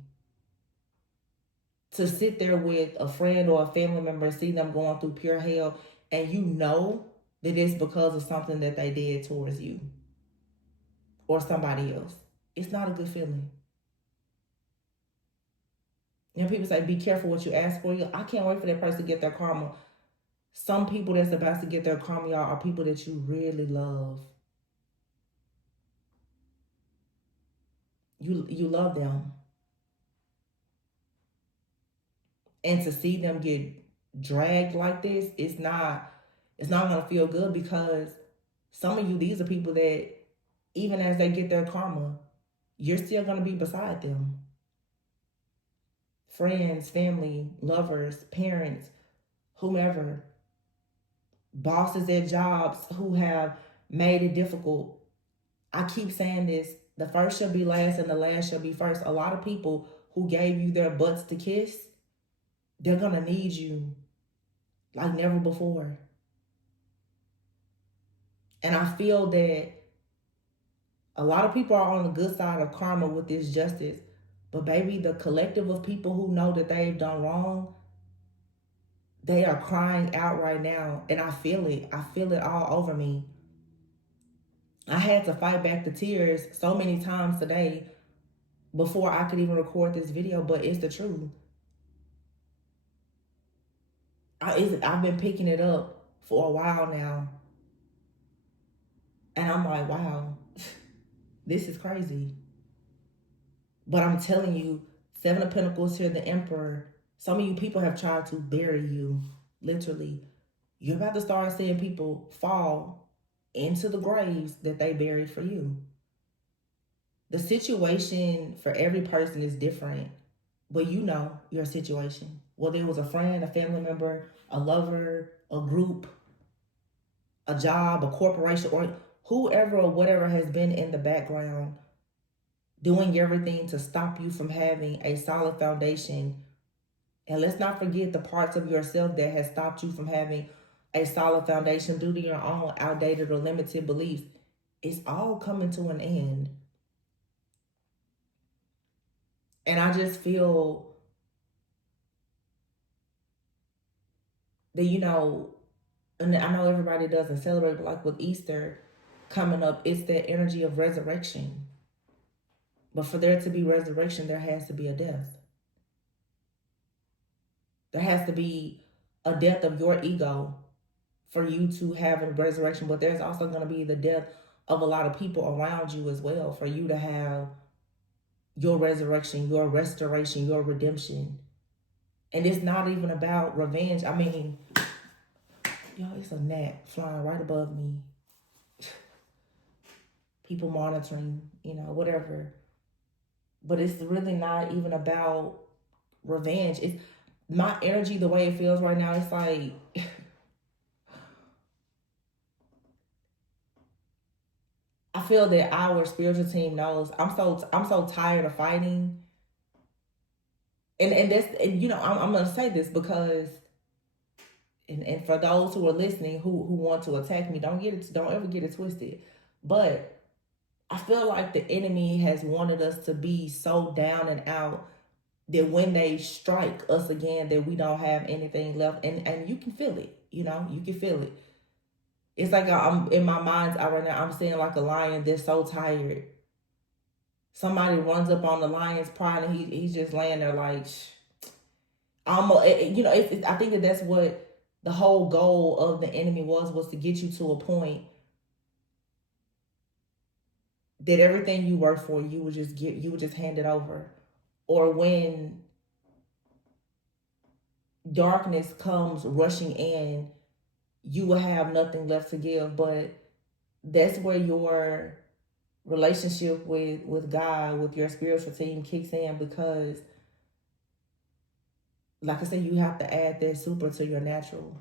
To sit there with a friend or a family member and see them going through pure hell, and you know that it's because of something that they did towards you or somebody else. It's not a good feeling. You know, people say, be careful what you ask for. I can't wait for that person to get their karma. Some people that's about to get their karma, y'all, are people that you really love. You love them. And to see them get dragged like this, it's not gonna feel good, because some of you, these are people that even as they get their karma, you're still gonna be beside them. Friends, family, lovers, parents, whomever, bosses at jobs who have made it difficult. I keep saying this, the first shall be last and the last shall be first. A lot of people who gave you their butts to kiss, they're gonna need you like never before. And I feel that a lot of people are on the good side of karma with this justice. But baby, the collective of people who know that they've done wrong, They are crying out right now, and I feel it. I feel it all over me. I had to fight back the tears so many times today before I could even record this video, but it's the truth. I've been picking it up for a while now, and I'm like, wow, this is crazy. But I'm telling you, Seven of Pentacles here, the Emperor. Some of you people have tried to bury you, literally. You're about to start seeing people fall into the graves that they buried for you. The situation for every person is different, but you know your situation. Whether it was a friend, a family member, a lover, a group, a job, a corporation, or whoever or whatever has been in the background doing everything to stop you from having a solid foundation. And let's not forget the parts of yourself that has stopped you from having a solid foundation due to your own outdated or limited beliefs. It's all coming to an end. And I just feel that, you know, and I know everybody doesn't celebrate, but like with Easter coming up, it's that energy of resurrection. But for there to be resurrection, there has to be a death. There has to be a death of your ego for you to have a resurrection. But there's also going to be the death of a lot of people around you as well for you to have your resurrection, your restoration, your redemption. And it's not even about revenge. I mean, yo, it's a gnat flying right above me. People monitoring, you know, whatever. But it's really not even about revenge. It's my energy, the way it feels right now. It's like I feel that our spiritual team knows I'm so tired of fighting. And that's, and you know, I'm gonna say this because and for those who are listening who want to attack me, don't ever get it twisted. But I feel like the enemy has wanted us to be so down and out that when they strike us again, that we don't have anything left. And you can feel it, you know, you can feel it. It's like I'm in my mind's eye right now, I'm seeing like a lion that's so tired. Somebody runs up on the lion's pride and he's just laying there like, almost, you know, I think that's what the whole goal of the enemy was to get you to a point that everything you work for, you would just hand it over. Or when darkness comes rushing in, you will have nothing left to give. But that's where your relationship with God, with your spiritual team kicks in, because like I said, you have to add that super to your natural.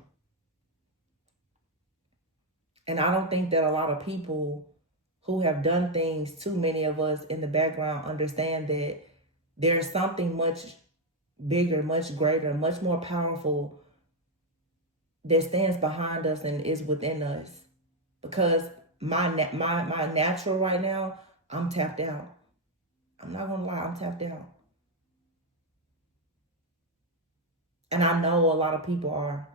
And I don't think that a lot of people who have done things, too many of us in the background, understand that there's something much bigger, much greater, much more powerful that stands behind us and is within us. Because my natural right now, I'm tapped out. I'm not gonna lie, I'm tapped out. And I know a lot of people are.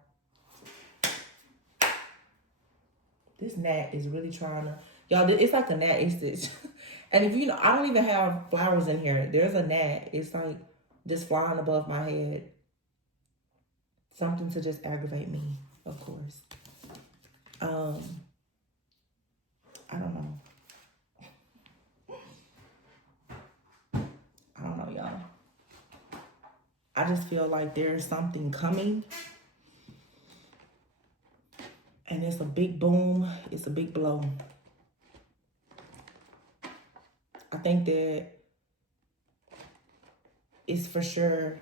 This gnat is really trying to, y'all, it's like a gnat. It's and if you know, I don't even have flowers in here. There's a gnat. It's like just flying above my head. Something to just aggravate me, of course. I don't know. I don't know, y'all. I just feel like there's something coming. And it's a big boom. It's a big blow. I think that it's for sure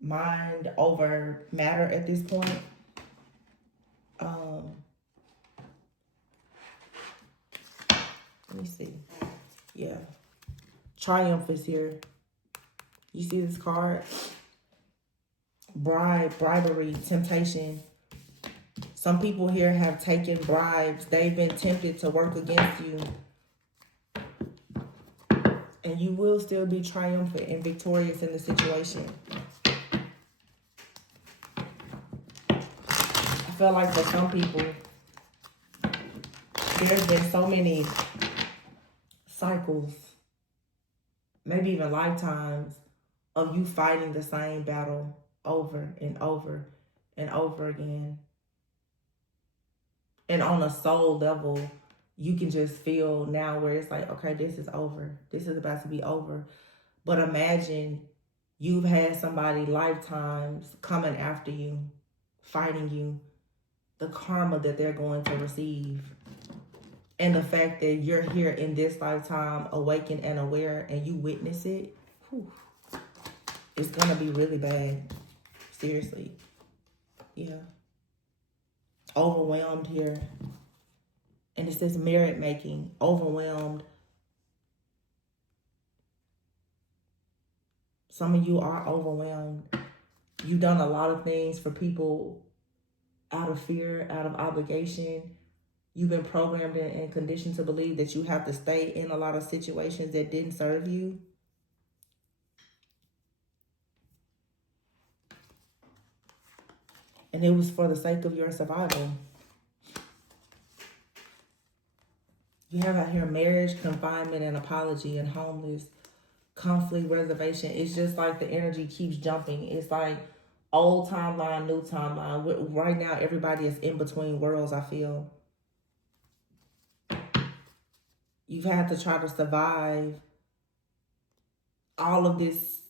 mind over matter at this point. Let me see. Yeah. Triumph is here. You see this card? Bribery, temptation. Some people here have taken bribes. They've been tempted to work against you. And you will still be triumphant and victorious in the situation. feel like for some people, there's been so many cycles, maybe even lifetimes, of you fighting the same battle over and over and over again. And on a soul level, you can just feel now where it's like, okay, this is over. This is about to be over. But imagine you've had somebody lifetimes coming after you, fighting you, the karma that they're going to receive. And the fact that you're here in this lifetime, awakened and aware, and you witness it, whew, it's going to be really bad. Seriously. Yeah. Overwhelmed here. And it's this merit making, overwhelmed. Some of you are overwhelmed. You've done a lot of things for people out of fear, out of obligation. You've been programmed and conditioned to believe that you have to stay in a lot of situations that didn't serve you. And it was for the sake of your survival. You have out here marriage, confinement, and apology, and homeless, conflict, reservation. It's just like the energy keeps jumping. It's like old timeline, new timeline. Right now, everybody is in between worlds, I feel. You've had to try to survive all of this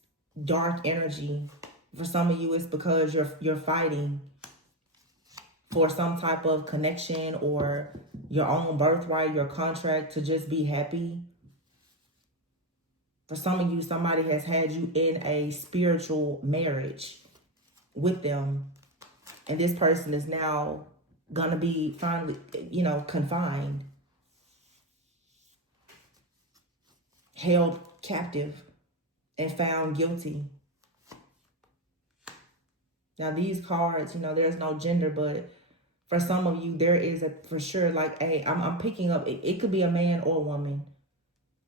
dark energy. For some of you, it's because you're fighting for some type of connection or your own birthright, your contract to just be happy. For some of you, somebody has had you in a spiritual marriage with them, and this person is now gonna be finally, confined, held captive, and found guilty. Now these cards, there's no gender, but for some of you, there is for sure, like, hey, I'm picking up, it could be a man or a woman.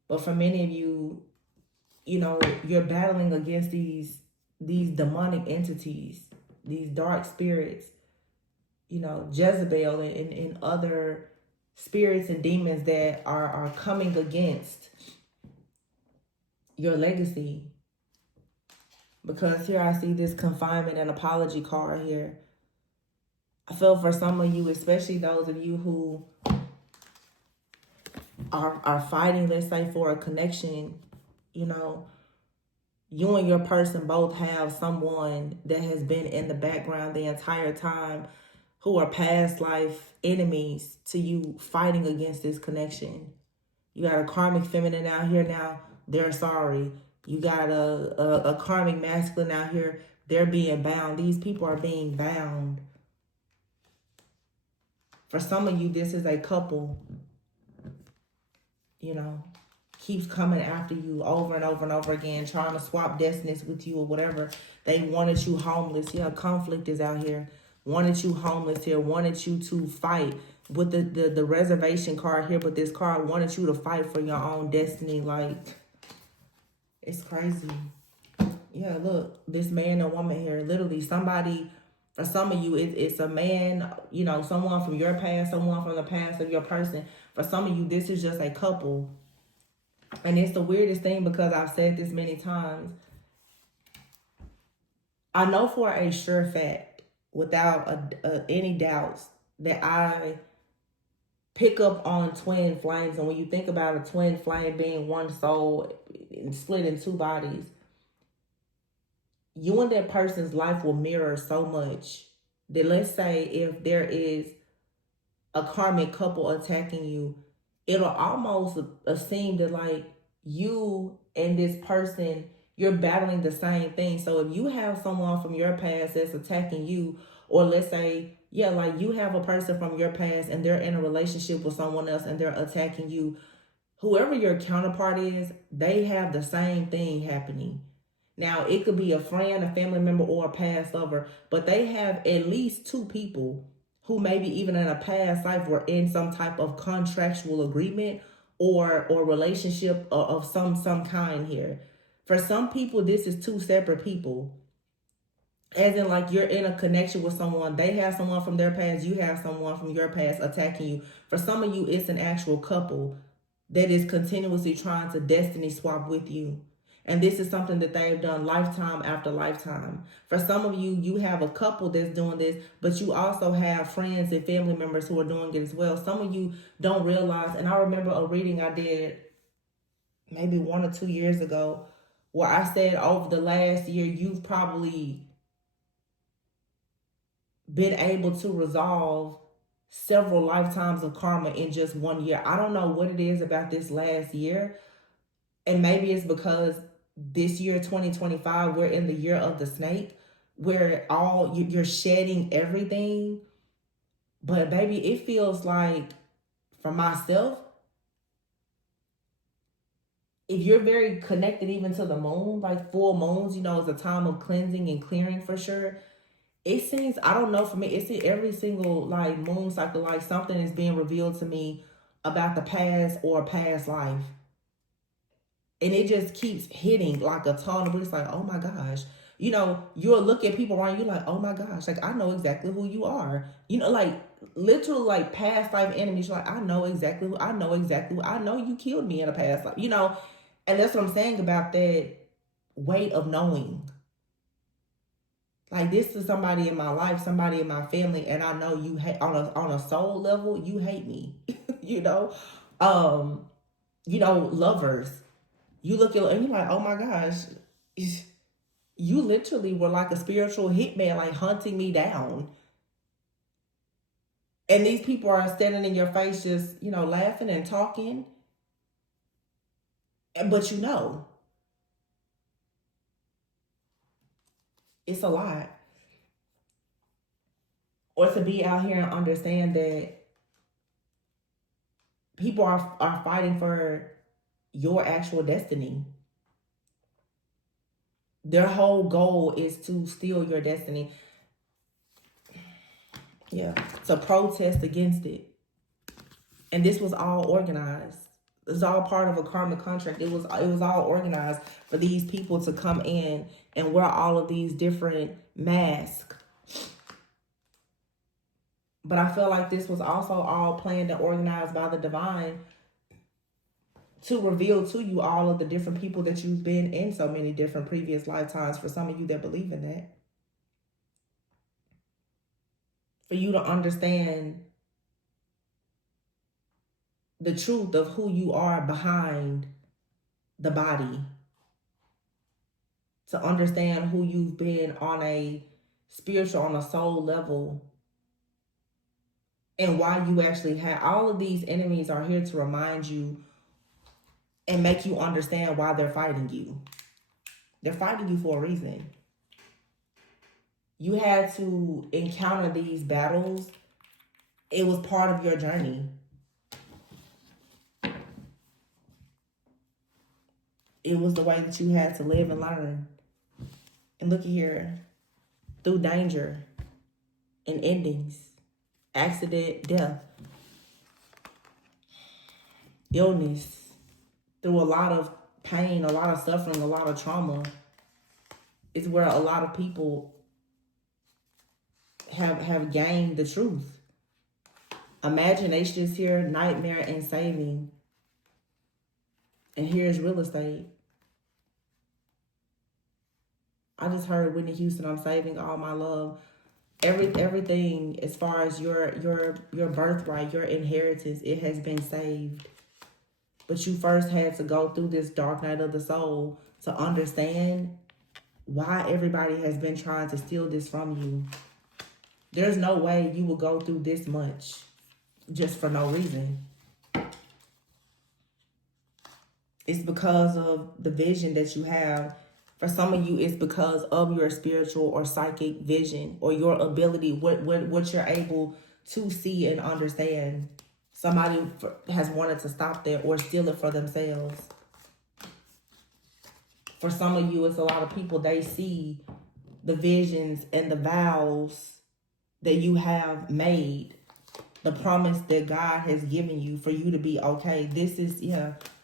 But for many of you, you're battling against these demonic entities, these dark spirits, Jezebel and other spirits and demons that are coming against your legacy. Because here I see this confinement and apology card here. I feel for some of you, especially those of you who are fighting, let's say, for a connection, you and your person both have someone that has been in the background the entire time, who are past life enemies to you, fighting against this connection. You got a karmic feminine out here now, they're sorry. You got a karmic masculine out here, they're being bound. These people are being bound. For some of you, this is a couple, keeps coming after you over and over and over again, trying to swap destinies with you or whatever. They wanted you homeless. Yeah, conflict is out here. Wanted you homeless here. Wanted you to fight with the reservation card here, but this card wanted you to fight for your own destiny. Like, it's crazy. Yeah, look, this man and woman here, literally somebody. For some of you, it's a man, someone from your past, someone from the past of your person. For some of you, this is just a couple. And it's the weirdest thing because I've said this many times. I know for a sure fact, without any doubts, that I pick up on twin flames. And when you think about a twin flame being one soul and split in two bodies, you and that person's life will mirror so much that, let's say, if there is a karmic couple attacking you, it'll almost seem that like you and this person, you're battling the same thing. So if you have someone from your past that's attacking you, or let's say, like you have a person from your past and they're in a relationship with someone else and they're attacking you, whoever your counterpart is, they have the same thing happening. Now, it could be a friend, a family member, or a past lover, but they have at least two people who maybe even in a past life were in some type of contractual agreement or relationship of some kind here. For some people, this is two separate people. As in, like, you're in a connection with someone. They have someone from their past. You have someone from your past attacking you. For some of you, it's an actual couple that is continuously trying to destiny swap with you. And this is something that they've done lifetime after lifetime. For some of you, you have a couple that's doing this, but you also have friends and family members who are doing it as well. Some of you don't realize, and I remember a reading I did maybe 1 or 2 years ago where I said over the last year, you've probably been able to resolve several lifetimes of karma in just 1 year. I don't know what it is about this last year. And maybe it's because this year, 2025, we're in the year of the snake, where you're shedding everything. But baby, it feels like, for myself, if you're very connected even to the moon, like full moons, is a time of cleansing and clearing for sure. It seems, I don't know, for me, it's every single like moon cycle, like something is being revealed to me about the past or past life. And it just keeps hitting like a ton of, it's like, oh my gosh. You'll look at people around you like, oh my gosh, like I know exactly who you are. Like literal like past life enemies. You're like, I know exactly who, I know you killed me in a past life, And that's what I'm saying about that weight of knowing. Like, this is somebody in my life, somebody in my family, and I know you hate on a soul level, you hate me. you know? Lovers. You look at and you're like, oh my gosh, you literally were like a spiritual hitman, like hunting me down. And these people are standing in your face just, laughing and talking. But it's a lot. Or to be out here and understand that people are fighting for your actual destiny. Their whole goal is to steal your destiny. Yeah. To protest against it. And this was all organized. It was all part of a karmic contract. It was all organized for these people to come in and wear all of these different masks. But I feel like this was also all planned and organized by the divine to reveal to you all of the different people that you've been in so many different previous lifetimes, for some of you that believe in that. For you to understand the truth of who you are behind the body. To understand who you've been on a spiritual, on a soul level. And why you actually have all of these enemies are here to remind you and make you understand why they're fighting you. They're fighting you for a reason. You had to encounter these battles. It was part of your journey. It was the way that you had to live and learn. And look at here. Through danger and endings, accident, death, illness, through a lot of pain, a lot of suffering, a lot of trauma, is where a lot of people have gained the truth. Imagination's here, nightmare and saving. And here's real estate. I just heard Whitney Houston, I'm saving all my love. Everything as far as your birthright, your inheritance, it has been saved. But you first had to go through this dark night of the soul to understand why everybody has been trying to steal this from you. There's no way you will go through this much just for no reason. It's because of the vision that you have. For some of you, it's because of your spiritual or psychic vision or your ability, what you're able to see and understand. Somebody has wanted to stop that or steal it for themselves. For some of you, it's a lot of people, they see the visions and the vows that you have made, the promise that God has given you for you to be okay. This is,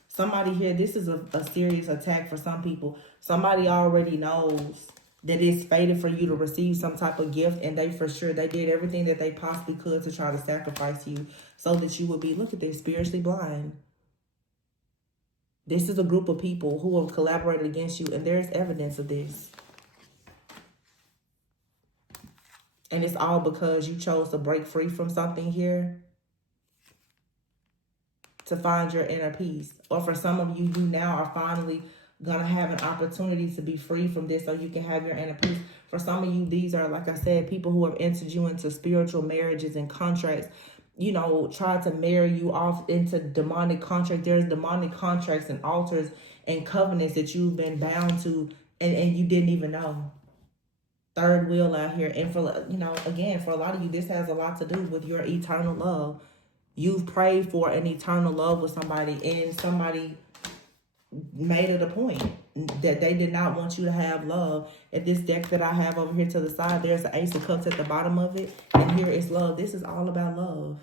somebody here, this is a serious attack for some people. Somebody already knows that it's fated for you to receive some type of gift, and they for sure they did everything that they possibly could to try to sacrifice you so that you would be, look at this, spiritually blind. This is a group of people who have collaborated against you, and there's evidence of this. And it's all because you chose to break free from something here to find your inner peace. Or for some of you, you now are finally going to have an opportunity to be free from this so you can have your inner peace. For some of you, these are, like I said, people who have entered you into spiritual marriages and contracts, you know, tried to marry you off into demonic contract. There's demonic contracts and altars and covenants that you've been bound to, and you didn't even know. Third wheel out here. And for, you know, again, for a lot of you, this has a lot to do with your eternal love. You've prayed for an eternal love with somebody, and somebody made it a point that they did not want you to have love. At this deck that I have over here to the side, there's the Ace of Cups at the bottom of it, and here is love. This is all about love.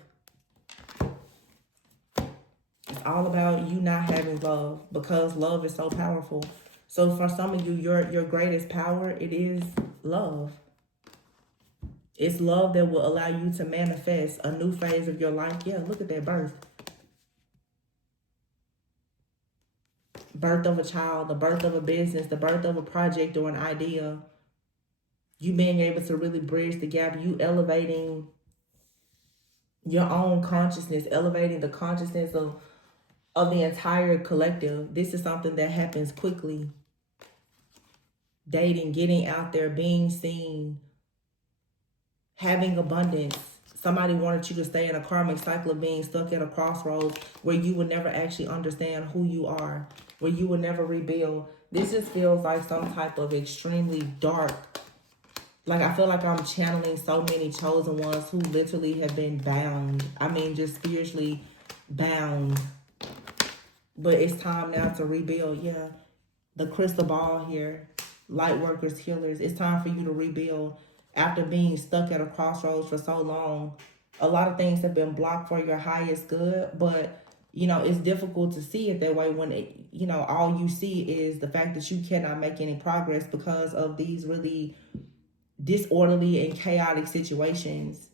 It's all about you not having love, because love is so powerful. So for some of you, your greatest power, it is love. It's love that will allow you to manifest a new phase of your life. Yeah, look at that birth. Birth of a child, the birth of a business, the birth of a project or an idea. You being able to really bridge the gap. You elevating your own consciousness, elevating the consciousness of the entire collective. This is something that happens quickly. Dating, getting out there, being seen, having abundance. Somebody wanted you to stay in a karmic cycle of being stuck at a crossroads where you would never actually understand who you are, where you would never rebuild. This just feels like some type of extremely dark, like I feel like I'm channeling so many chosen ones who literally have been bound. I mean, just spiritually bound. But it's time now to rebuild. Yeah, the crystal ball here. Light workers, healers. It's time for you to rebuild. After being stuck at a crossroads for so long, a lot of things have been blocked for your highest good, but you know, it's difficult to see it that way when it, you know, all you see is the fact that you cannot make any progress because of these really disorderly and chaotic situations.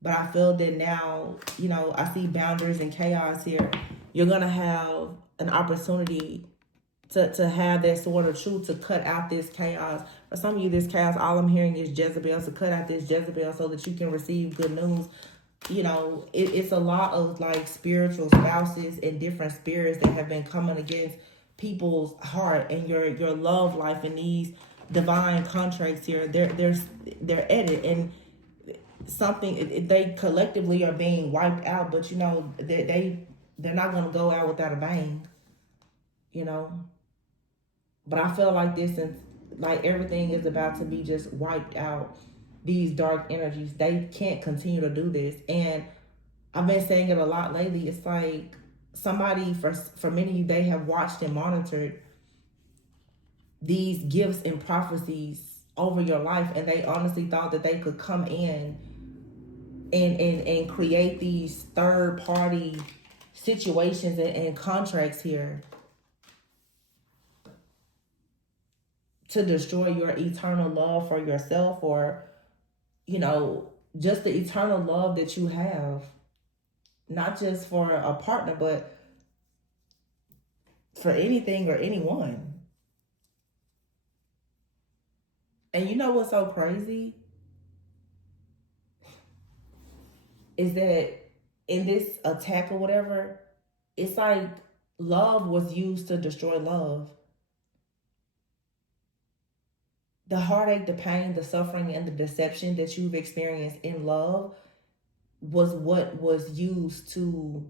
But I feel that now, you know, I see boundaries and chaos here. You're going to have an opportunity to have that sword of truth to cut out this chaos. For some of you, this chaos, all I'm hearing is Jezebel, to cut out this Jezebel so that you can receive good news. You know, it's a lot of like spiritual spouses and different spirits that have been coming against people's heart and your love life, and these divine contracts here. They're at it, and something they collectively are being wiped out. But you know, they're not gonna go out without a bang. You know. But I feel like this, and like everything is about to be just wiped out. These dark energies, they can't continue to do this. And I've been saying it a lot lately. It's like somebody, for many of you, they have watched and monitored these gifts and prophecies over your life, and they honestly thought that they could come in and create these third party situations and contracts here to destroy your eternal love for yourself, or, you know, just the eternal love that you have, not just for a partner, but for anything or anyone. And you know what's so crazy? Is that in this attack or whatever, it's like love was used to destroy love. The heartache, the pain, the suffering, and the deception that you've experienced in love was what was used to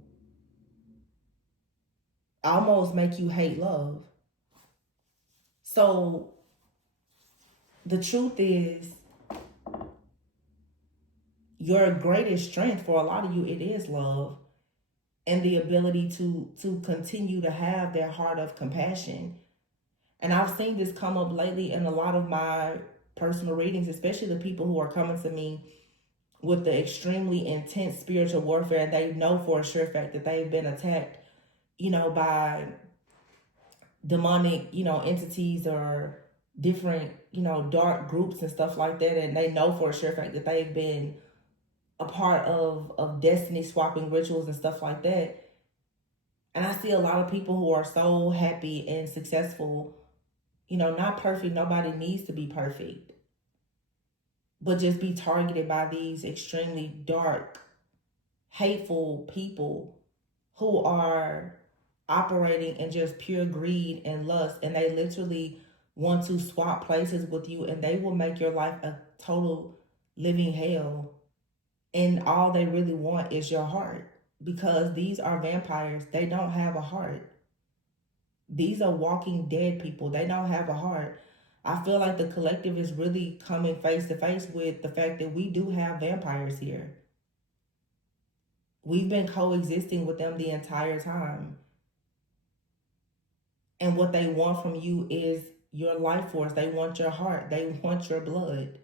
almost make you hate love. So the truth is, your greatest strength for a lot of you, it is love, and the ability to continue to have that heart of compassion. And I've seen this come up lately in a lot of my personal readings, especially the people who are coming to me with the extremely intense spiritual warfare. And they know for a sure fact that they've been attacked, you know, by demonic, you know, entities or different, dark groups and stuff like that, and they know for a sure fact that they've been a part of destiny swapping rituals and stuff like that. And I see a lot of people who are so happy and successful, not perfect. Nobody needs to be perfect, but just be targeted by these extremely dark, hateful people who are operating in just pure greed and lust, and they literally want to swap places with you, and they will make your life a total living hell, and all they really want is your heart, because these are vampires. They don't have a heart. These are walking dead people. They don't have a heart. I feel like the collective is really coming face to face with the fact that we do have vampires here. We've been coexisting with them the entire time. And what they want from you is your life force. They want your heart. They want your blood.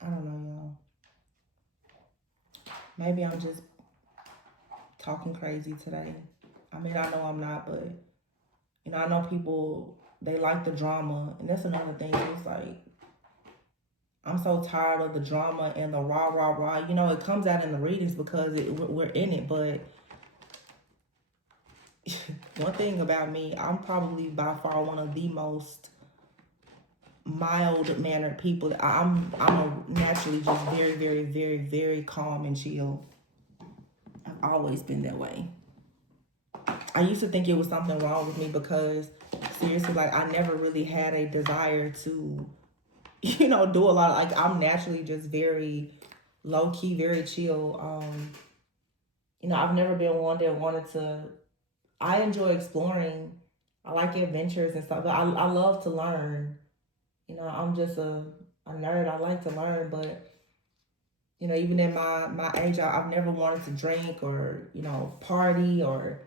I don't know, y'all. Maybe I'm just talking crazy today. I mean, I know I'm not, but, I know people, they like the drama. And that's another thing. It's like, I'm so tired of the drama and the rah, rah, rah. It comes out in the readings because we're in it. But one thing about me, I'm probably by far one of the most mild-mannered people. I'm naturally just very, very, very, very calm and chill. I've always been that way. I used to think it was something wrong with me because, seriously, like, I never really had a desire to, do a lot of, like, I'm naturally just very low-key, very chill. I've never been one that wanted to, I enjoy exploring. I like adventures and stuff, but I love to learn. I'm just a nerd. I like to learn, but, even in my age, I've never wanted to drink or, party, or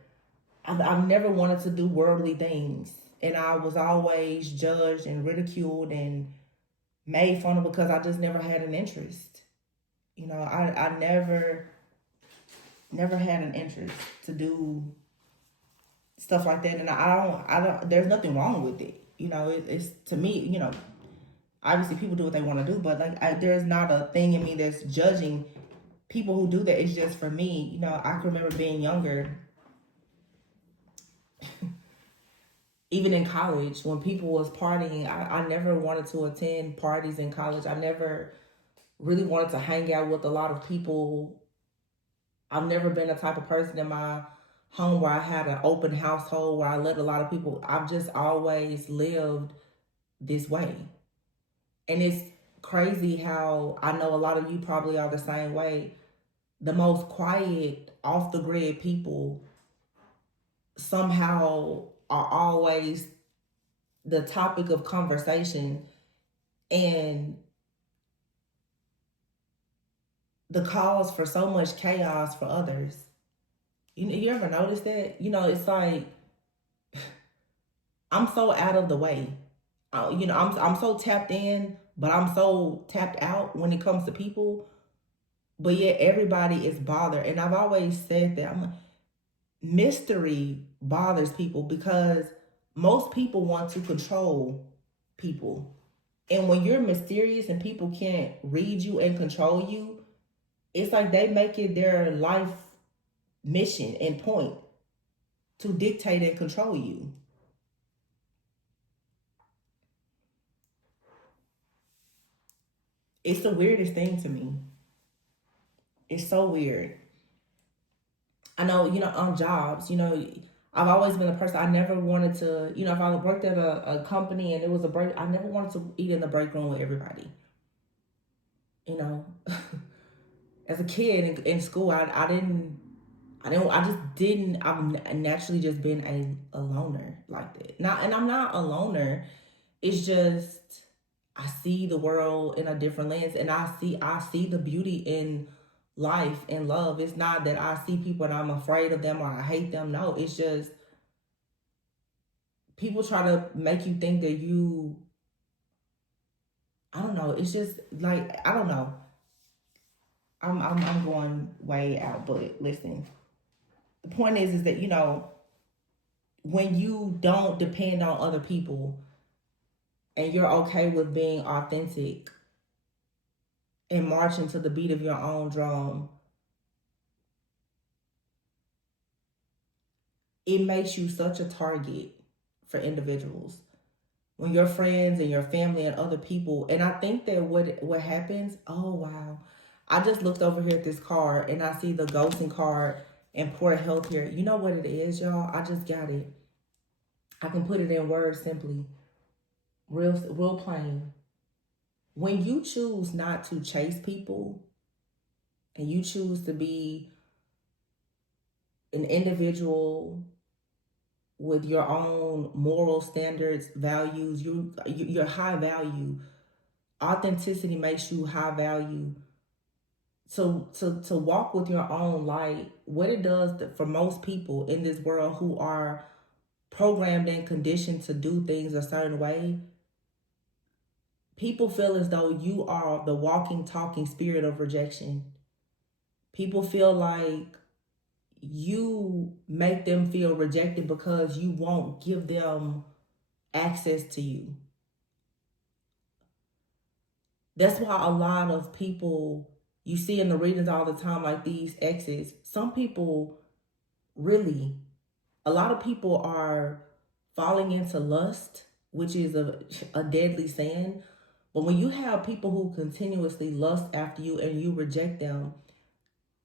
I've never wanted to do worldly things. And I was always judged and ridiculed and made fun of because I just never had an interest. I never had an interest to do stuff like that. And I don't, there's nothing wrong with it. It's to me, obviously people do what they want to do, but like, there's not a thing in me that's judging people who do that. It's just for me, I can remember being younger, even in college, when people was partying, I never wanted to attend parties in college. I never really wanted to hang out with a lot of people. I've never been the type of person in my home where I had an open household where I let a lot of people. I've just always lived this way. And it's crazy how I know a lot of you probably are the same way. The most quiet, off the grid people somehow are always the topic of conversation and the cause for so much chaos for others. You ever notice that? It's like, I'm so out of the way. I'm so tapped in, but I'm so tapped out when it comes to people. But yet everybody is bothered. And I've always said that mystery bothers people because most people want to control people. And when you're mysterious and people can't read you and control you, it's like they make it their life mission and point to dictate and control you. It's the weirdest thing to me. It's so weird. I know, on jobs, I've always been a person, I never wanted to, if I worked at a company and it was a break, I never wanted to eat in the break room with everybody. As a kid in school, I've naturally just been a loner like that. And I'm not a loner. It's just, I see the world in a different lens, and I see the beauty in life and love. It's not that I see people and I'm afraid of them or I hate them. No, it's just people try to make you think that I don't know. It's just like, I don't know. I'm going way out, but listen. The point is that when you don't depend on other people and you're okay with being authentic and marching to the beat of your own drum, it makes you such a target for individuals. When your friends and your family and other people, and I think that what happens, oh wow. I just looked over here at this card and I see the ghosting card and poor health here. You know what it is, y'all? I just got it. I can put it in words simply. Real plain. When you choose not to chase people and you choose to be an individual with your own moral standards, values, you're high value. Authenticity makes you high value. So to walk with your own light, what it does for most people in this world who are programmed and conditioned to do things a certain way, people feel as though you are the walking, talking spirit of rejection. People feel like you make them feel rejected because you won't give them access to you. That's why a lot of people you see in the readings all the time, like these exes, some people really, a lot of people are falling into lust, which is a deadly sin. But when you have people who continuously lust after you and you reject them,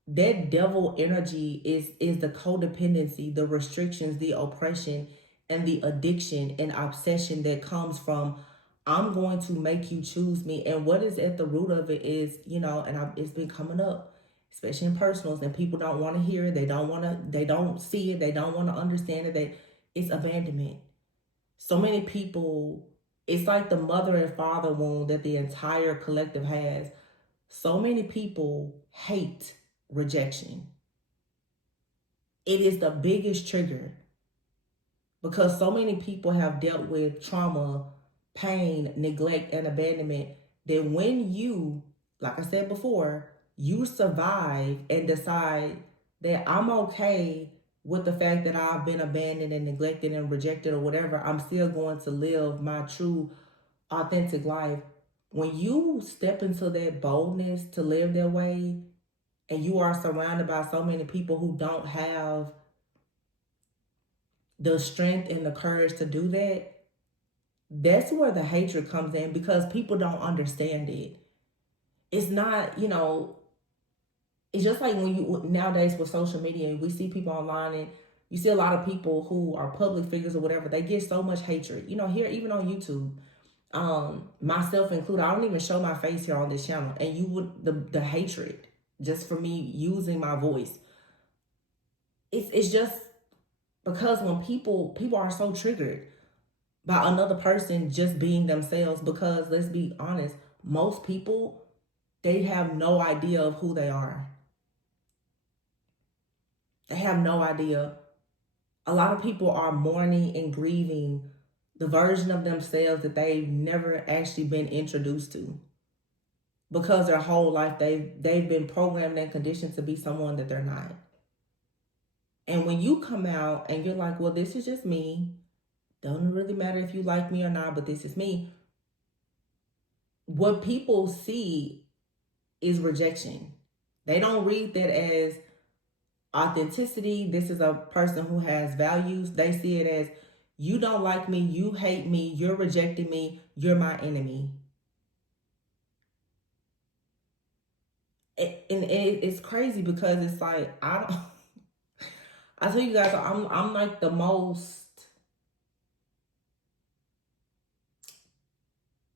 that devil energy is the codependency, the restrictions, the oppression, and the addiction and obsession that comes from I'm going to make you choose me. And what is at the root of it is, it's been coming up, especially in personals, and people don't want to hear it. They don't see it. They don't want to understand it. That it's abandonment. So many people, it's like the mother and father wound that the entire collective has. So many people hate rejection. It is the biggest trigger because so many people have dealt with trauma, pain, neglect, and abandonment that when you, like I said before, you survive and decide that I'm okay with the fact that I've been abandoned and neglected and rejected or whatever, I'm still going to live my true, authentic life. When you step into that boldness to live that way, and you are surrounded by so many people who don't have the strength and the courage to do that, that's where the hatred comes in because people don't understand it. It's not, it's just like when you nowadays with social media, we see people online and you see a lot of people who are public figures or whatever, they get so much hatred. Here even on YouTube, myself included, I don't even show my face here on this channel. And you would the hatred just for me using my voice. It's just because when people are so triggered by another person just being themselves, because let's be honest, most people, they have no idea of who they are. They have no idea. A lot of people are mourning and grieving the version of themselves that they've never actually been introduced to, because their whole life they've been programmed and conditioned to be someone that they're not. And when you come out and you're like, well, this is just me, don't really matter if you like me or not, but this is me. What people see is rejection. They don't read that as authenticity. This is a person who has values. They see it as you don't like me, you hate me, you're rejecting me, you're my enemy. And it's crazy because it's like I tell you guys, I'm like the most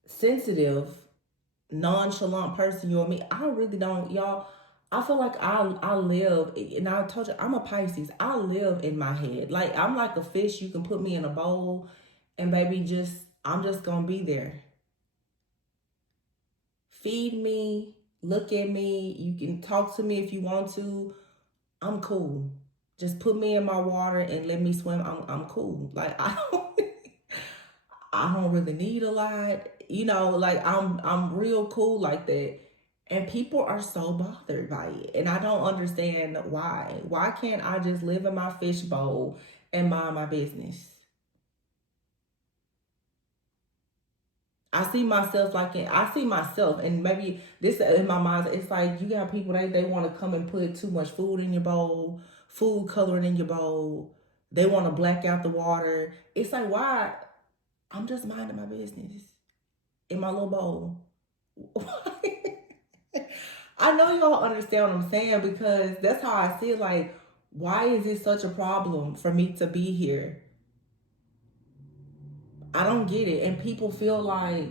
sensitive, nonchalant person you'll meet. I really don't, y'all. I feel like I live, and I told you I'm a Pisces. I live in my head. Like I'm like a fish. You can put me in a bowl, and baby, I'm just gonna be there. Feed me, look at me. You can talk to me if you want to. I'm cool. Just put me in my water and let me swim. I'm cool. Like I don't really need a lot. Like I'm real cool like that. And people are so bothered by it. And I don't understand why. Why can't I just live in my fishbowl and mind my business? I see myself, and maybe this in my mind, it's like you got people, they want to come and put too much food in your bowl, food coloring in your bowl. They want to black out the water. It's like, why? I'm just minding my business in my little bowl. I know y'all understand what I'm saying, because that's how I see it. Like, why is it such a problem for me to be here? I don't get it. And people feel like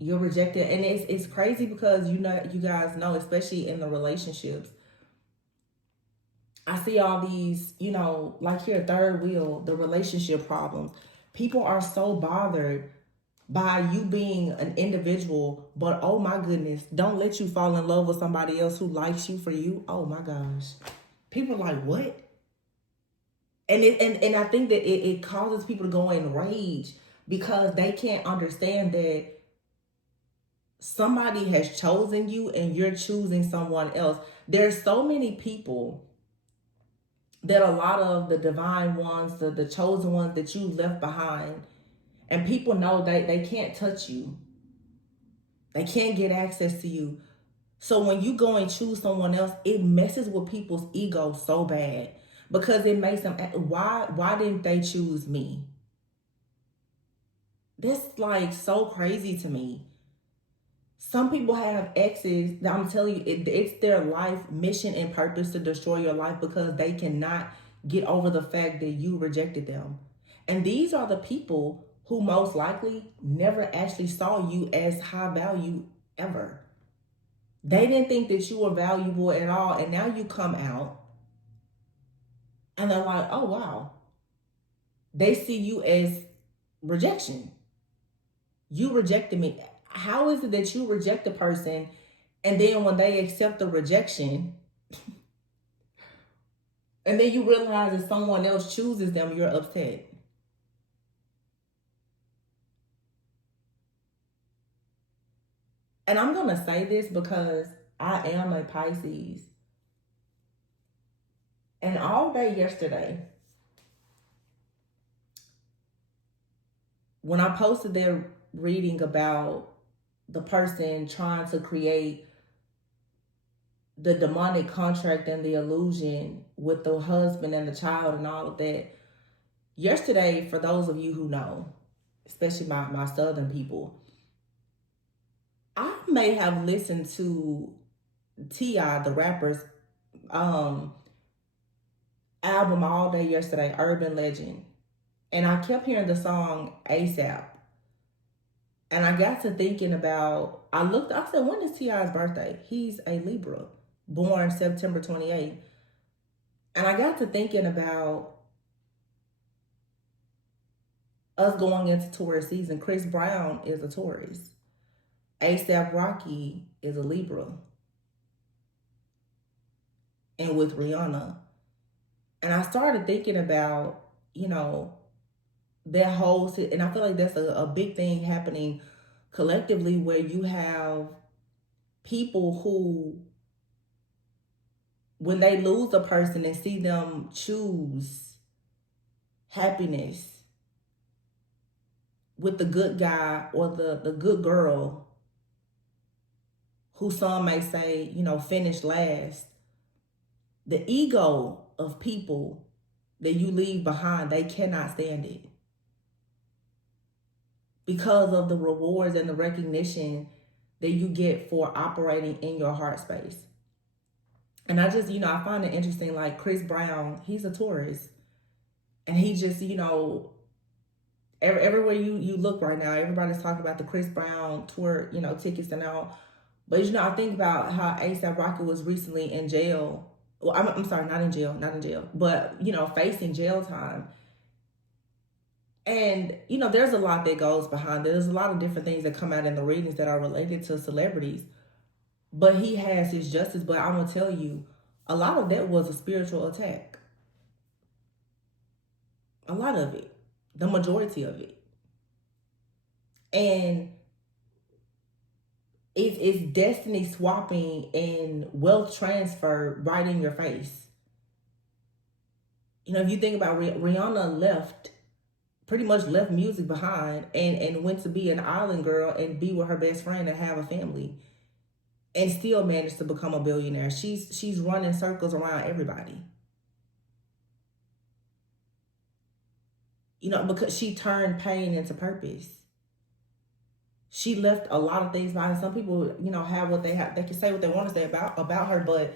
you're rejected. And it's crazy because you guys know, especially in the relationships, I see all these, like here, third wheel, the relationship problems. People are so bothered by you being an individual, but oh my goodness, don't let you fall in love with somebody else who likes you for you. Oh my gosh. People are like, what? And I think that it causes people to go in rage because they can't understand that somebody has chosen you and you're choosing someone else. There's so many people that a lot of the divine ones, the chosen ones that you left behind, and people know they can't touch you. They can't get access to you. So when you go and choose someone else, it messes with people's ego so bad because it makes them, why didn't they choose me? That's like so crazy to me. Some people have exes that I'm telling you, it's their life mission and purpose to destroy your life because they cannot get over the fact that you rejected them. And these are the people who most likely never actually saw you as high value ever. They didn't think that you were valuable at all. And now you come out and they're like, oh, wow. They see you as rejection. You rejected me. How is it that you reject a person and then when they accept the rejection and then you realize that someone else chooses them, you're upset? And I'm going to say this because I am a Pisces. And all day yesterday, when I posted their reading about the person trying to create the demonic contract and the illusion with the husband and the child and all of that, yesterday, for those of you who know, especially my southern people, I may have listened to T.I., the rapper's album all day yesterday, Urban Legend. And I kept hearing the song ASAP. And I got to thinking about, I said, when is T.I.'s birthday? He's a Libra, born September 28th. And I got to thinking about us going into Taurus season. Chris Brown is a Taurus. ASAP Rocky is a Libra. And with Rihanna. And I started thinking about, that whole, and I feel like that's a big thing happening collectively where you have people who, when they lose a person and see them choose happiness with the good guy or the good girl, who some may say, finished last, the ego of people that you leave behind, they cannot stand it because of the rewards and the recognition that you get for operating in your heart space. And I just, I find it interesting, like Chris Brown, he's a Taurus. And he just, everywhere you look right now, everybody's talking about the Chris Brown tour, tickets and all. But, I think about how A$AP Rocky was recently in jail. Well, I'm sorry, not in jail, but, facing jail time. And, there's a lot that goes behind it. There's a lot of different things that come out in the readings that are related to celebrities. But he has his justice. But I'm going to tell you, a lot of that was a spiritual attack. A lot of it. The majority of it. And It's destiny swapping and wealth transfer right in your face. You know, if you think about Rihanna pretty much left music behind and went to be an island girl and be with her best friend and have a family and still managed to become a billionaire. She's running circles around everybody. You know, because she turned pain into purpose. She left a lot of things behind. Some people, you know, have what they have. They can say what they want to say about her, but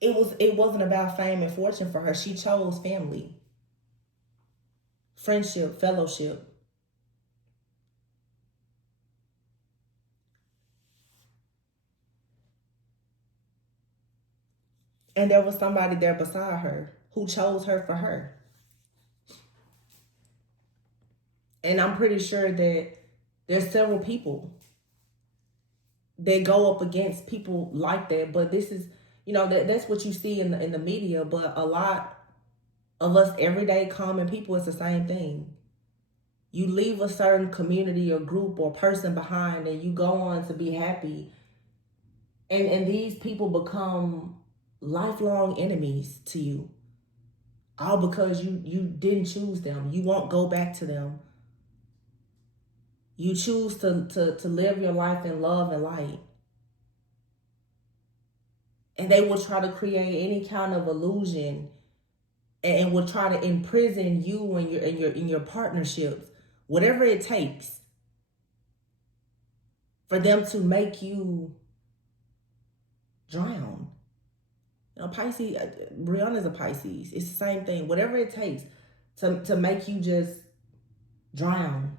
it wasn't about fame and fortune for her. She chose family, friendship, fellowship. And there was somebody there beside her who chose her for her. And I'm pretty sure that there's several people that go up against people like that. But this is, you know, that's what you see in the media. But a lot of us everyday common people, it's the same thing. You leave a certain community or group or person behind and you go on to be happy. And these people become lifelong enemies to you. All because you didn't choose them. You won't go back to them. You choose to live your life in love and light. And they will try to create any kind of illusion and will try to imprison you and your partnerships, whatever it takes for them to make you drown. You know, Pisces, Brianna's a Pisces. It's the same thing. Whatever it takes to make you just drown.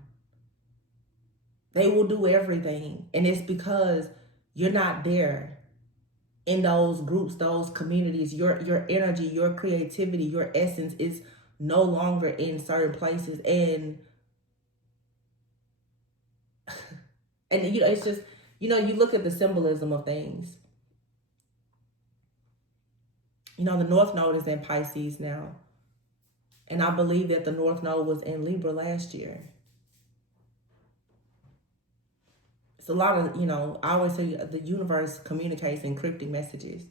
They will do everything. And it's because you're not there in those groups, those communities. Your energy, your creativity, your essence is no longer in certain places. And you know, it's just, you know, you look at the symbolism of things. You know, the North Node is in Pisces now. And I believe that the North Node was in Libra last year. It's a lot of, you know, I always say the universe communicates in cryptic messages.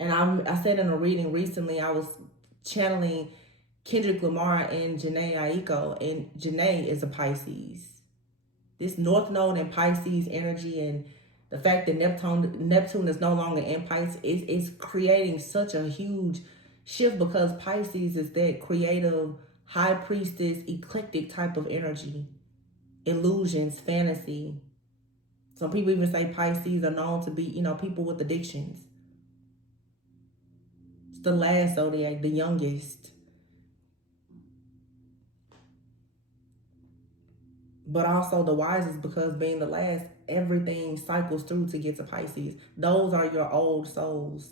And I said in a reading recently, I was channeling Kendrick Lamar and Janae Aiko. And Janae is a Pisces. This North Node and Pisces energy and the fact that Neptune is no longer in Pisces is creating such a huge shift because Pisces is that creative, high priestess, eclectic type of energy. Illusions, fantasy. Some people even say Pisces are known to be, you know, people with addictions. It's the last zodiac, the youngest. But also the wisest because being the last, everything cycles through to get to Pisces. Those are your old souls.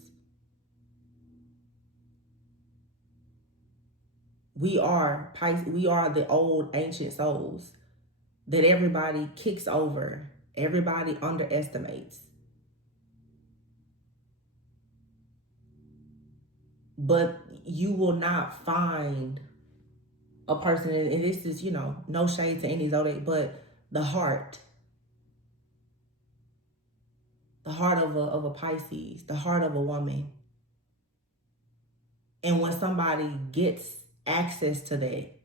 We are the old ancient souls that everybody kicks over, everybody underestimates. But you will not find a person, and this is, you know, no shade to any zodiac, but the heart of a Pisces, the heart of a woman. And when somebody gets access to that,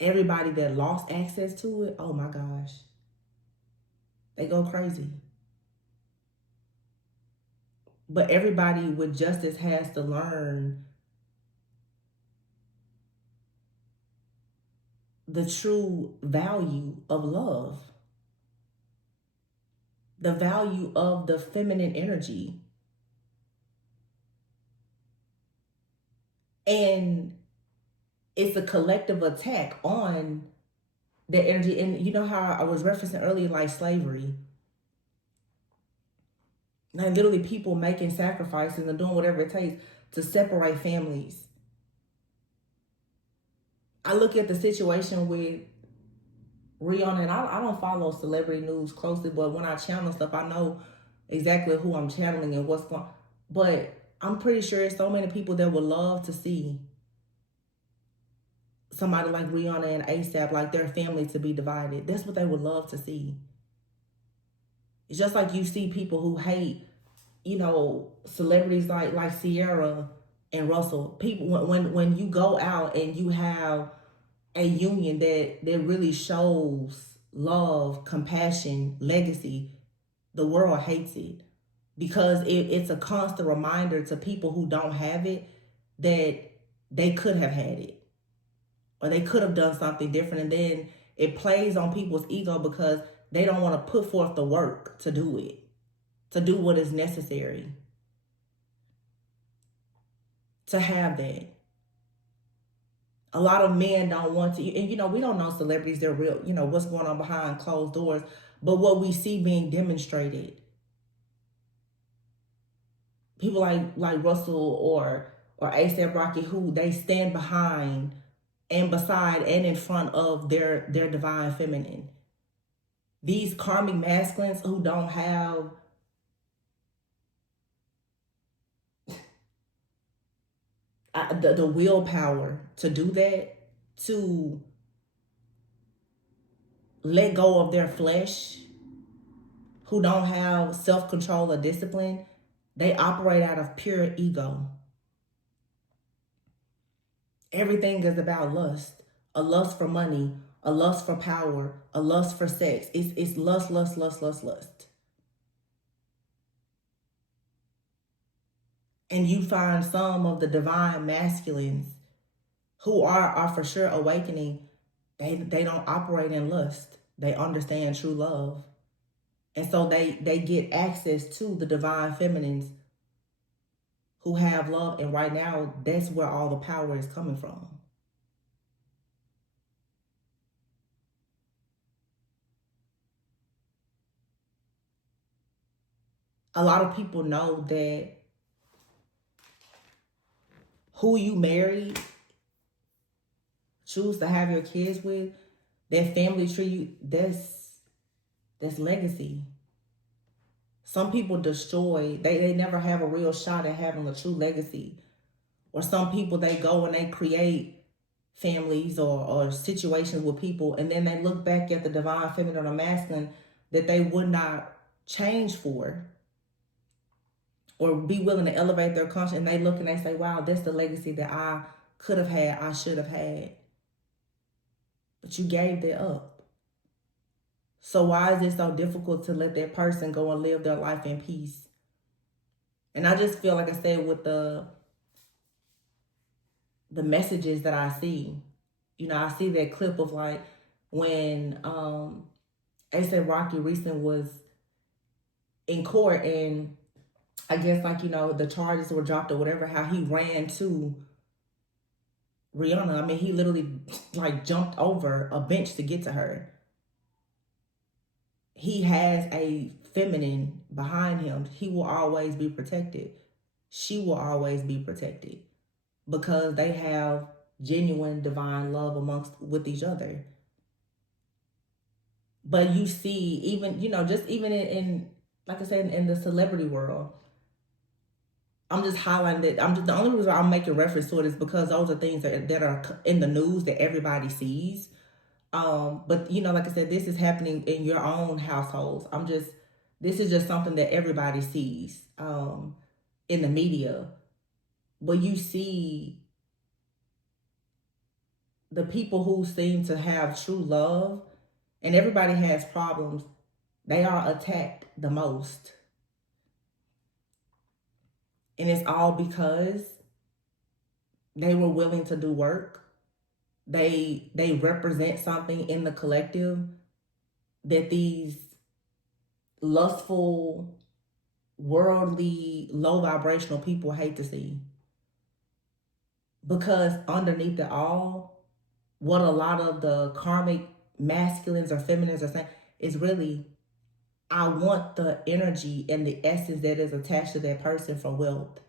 everybody that lost access to it, oh my gosh, they go crazy. But everybody with justice has to learn the true value of love, the value of the feminine energy. And it's a collective attack on the energy. And you know how I was referencing earlier, like slavery. Like literally people making sacrifices and doing whatever it takes to separate families. I look at the situation with Rihanna, and I don't follow celebrity news closely, but when I channel stuff, I know exactly who I'm channeling and what's going on. But I'm pretty sure there's so many people that would love to see somebody like Rihanna and ASAP, like their family to be divided. That's what they would love to see. It's just like you see people who hate, celebrities like Sierra and Russell. People, when you go out and you have a union that really shows love, compassion, legacy, the world hates it because it's a constant reminder to people who don't have it that they could have had it or they could have done something different. And then it plays on people's ego because they don't want to put forth the work to do it, to do what is necessary to have that. A lot of men don't want to, and we don't know celebrities, they're real, what's going on behind closed doors, but what we see being demonstrated, people like Russell or ASAP Rocky, who they stand behind and beside and in front of their divine feminine. These karmic masculines who don't have the willpower to do that, to let go of their flesh, who don't have self-control or discipline, they operate out of pure ego. Everything is about lust. A lust for money, a lust for power, a lust for sex. It's lust, lust, lust, lust, lust. And you find some of the divine masculines who are for sure awakening, they don't operate in lust. They understand true love. And so they get access to the divine feminines who have love. And right now, that's where all the power is coming from. A lot of people know that who you marry, choose to have your kids with, that family tree, that's legacy. Some people destroy, they never have a real shot at having a true legacy. Or some people, they go and they create families or situations with people, and then they look back at the divine feminine or masculine that they would not change for or be willing to elevate their conscience, and they look and they say, wow, that's the legacy that I could have had, I should have had. But you gave that up. So why is it so difficult to let that person go and live their life in peace? And I just feel, like I said, with the messages that I see, I see that clip of like when A$AP Rocky recently was in court, and I guess the charges were dropped or whatever, how he ran to Rihanna. I mean, he literally like jumped over a bench to get to her. He has a feminine behind him. He will always be protected. She will always be protected because they have genuine divine love with each other. But you see, even, just even in like I said, in the celebrity world, I'm just highlighting that. The only reason I'm making reference to it is because those are things that are in the news that everybody sees. But like I said, this is happening in your own households. This is just something that everybody sees in the media. But you see the people who seem to have true love, and everybody has problems, they are attacked the most. And it's all because they were willing to do work. They represent something in the collective that these lustful, worldly, low vibrational people hate to see. Because underneath it all, what a lot of the karmic masculines or feminines are saying is really, I want the energy and the essence that is attached to that person for wealth.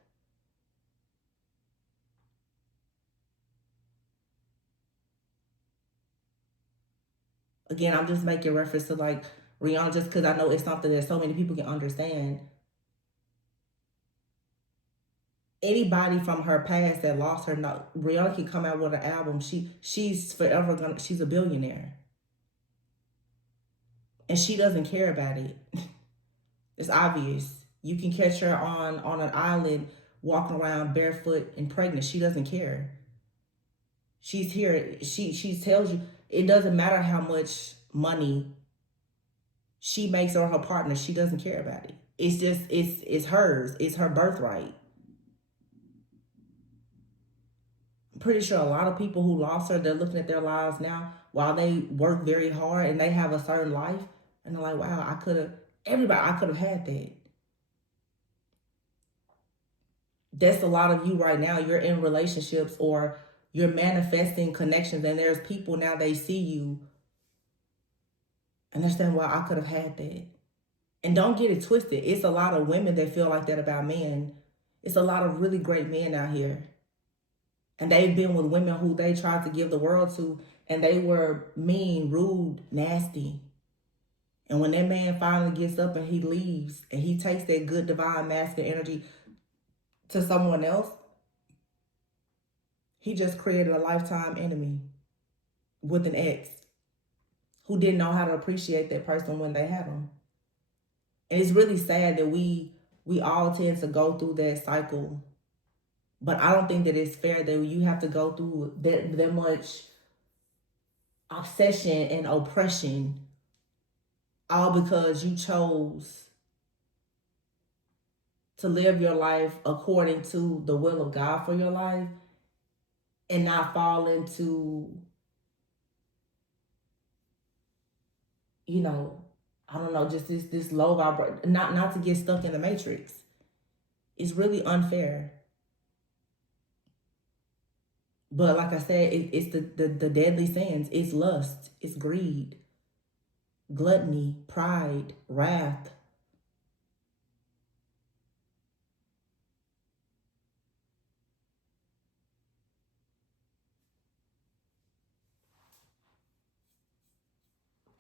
Again, I'm just making reference to like Rihanna, just because I know it's something that so many people can understand. Anybody from her past that lost her, no, Rihanna can come out with an album. She's forever gonna. She's a billionaire, and she doesn't care about it. It's obvious. You can catch her on an island walking around barefoot and pregnant. She doesn't care. She's here. She tells you it doesn't matter how much money she makes or her partner. She doesn't care about it. It's just it's hers. It's her birthright. I'm pretty sure a lot of people who lost her, they're looking at their lives now while they work very hard and they have a certain life, and they're like, wow, I could have. Everybody, I could have had that. That's a lot of you right now. You're in relationships or you're manifesting connections, and there's people now, they see you and they're saying, well, I could have had that. And don't get it twisted. It's a lot of women that feel like that about men. It's a lot of really great men out here. And they've been with women who they tried to give the world to, and they were mean, rude, nasty. And when that man finally gets up and he leaves and he takes that good divine masculine energy to someone else, he just created a lifetime enemy with an ex who didn't know how to appreciate that person when they had them. And it's really sad that we all tend to go through that cycle. But I don't think that it's fair that you have to go through that much obsession and oppression all because you chose to live your life according to the will of God for your life and not fall into, you know, I don't know, just this low vibration, not to get stuck in the matrix. It's really unfair. But like I said, it's the deadly sins. It's lust, it's greed, gluttony, pride, wrath.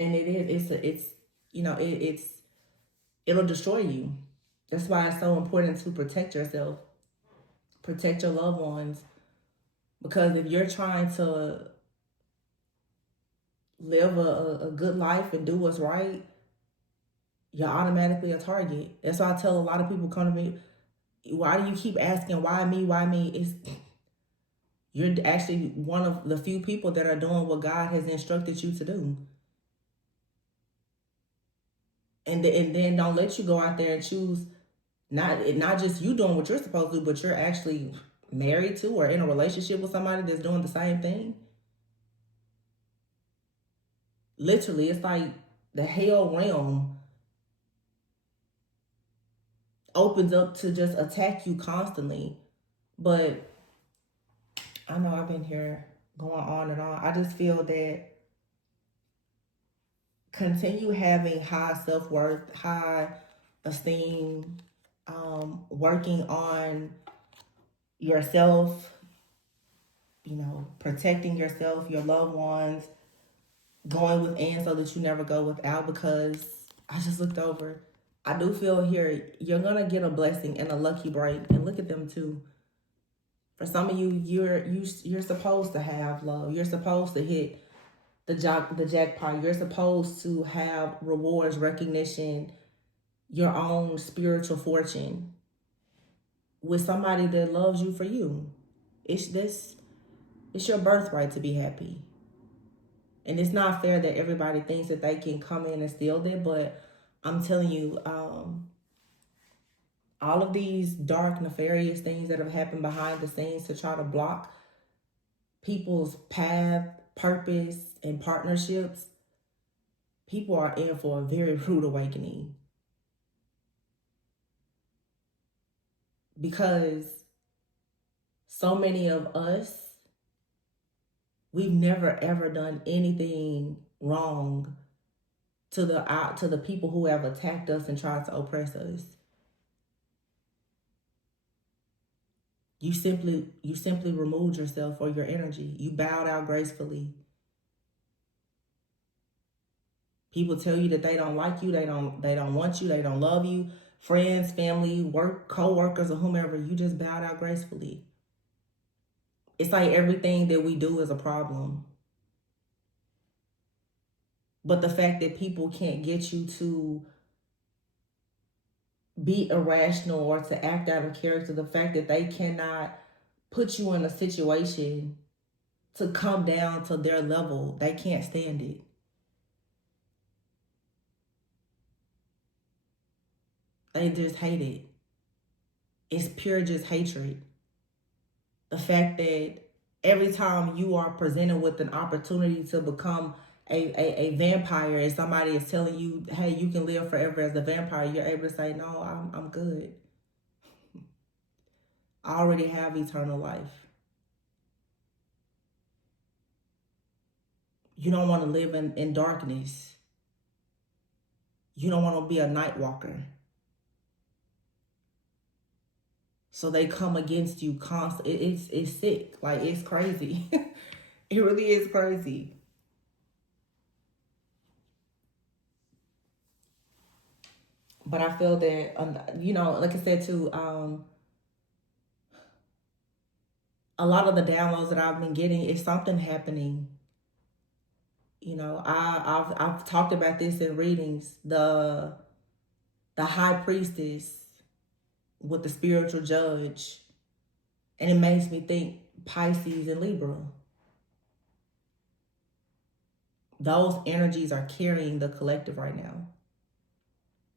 And it's you know, it'll destroy you. That's why it's so important to protect yourself, protect your loved ones. Because if you're trying to live a good life and do what's right, you're automatically a target. That's why I tell a lot of people come to me, why do you keep asking why me? Why me? It's you're actually one of the few people that are doing what God has instructed you to do. And then don't let you go out there and choose not just you doing what you're supposed to do, but you're actually married to or in a relationship with somebody that's doing the same thing. Literally, it's like the hell realm opens up to just attack you constantly. But I know I've been here going on and on. I just feel that continue having high self-worth, high esteem, working on yourself, you know, protecting yourself, your loved ones, going within so that you never go without. Because I just looked over, I do feel here you're gonna get a blessing and a lucky break, and look at them too. For some of you, you're supposed to have love. You're supposed to hit the jackpot. You're supposed to have rewards, recognition, your own spiritual fortune with somebody that loves you for you. It's your birthright to be happy. And it's not fair that everybody thinks that they can come in and steal that, but I'm telling you, all of these dark, nefarious things that have happened behind the scenes to try to block people's path, purpose, and partnerships, people are in for a very rude awakening. Because so many of us, we've never ever done anything wrong to the people who have attacked us and tried to oppress us. You simply removed yourself or your energy. You bowed out gracefully. People tell you that they don't like you, they don't want you, they don't love you, friends, family, work, co-workers, or whomever, you just bowed out gracefully. It's like everything that we do is a problem. But the fact that people can't get you to be irrational or to act out of character, the fact that they cannot put you in a situation to come down to their level, they can't stand it. They just hate it. It's pure just hatred. The fact that every time you are presented with an opportunity to become a vampire and somebody is telling you, hey, you can live forever as a vampire, you're able to say, no, I'm good. I already have eternal life. You don't want to live in darkness. You don't want to be a night walker. So they come against you constantly. It's sick. Like, it's crazy. It really is crazy. But I feel that, you know, like I said too, a lot of the downloads that I've been getting is something happening. You know, I've talked about this in readings. The high priestess with the spiritual judge, and it makes me think Pisces and Libra. Those energies are carrying the collective right now.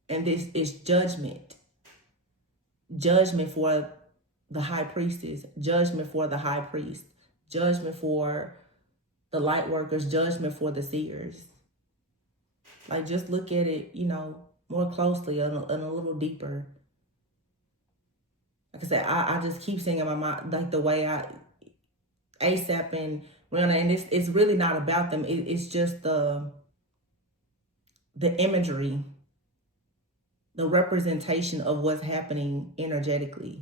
And this is judgment. Judgment for the high priestess, judgment for the high priest, judgment for the light workers, judgment for the seers. Like, just look at it, you know, more closely and a little deeper. Like I said, I just keep saying in my mind, like the way ASAP and Rihanna, and it's really not about them. It's just the imagery, the representation of what's happening energetically.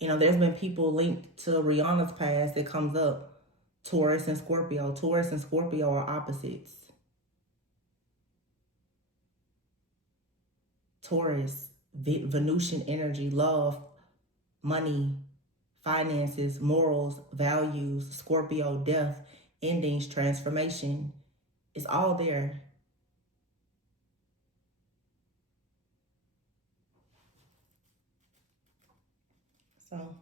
You know, there's been people linked to Rihanna's past that comes up. Taurus and Scorpio. Taurus and Scorpio are opposites. Taurus, Venusian energy, love, money, finances, morals, values. Scorpio, death, endings, transformation. It's all there. So,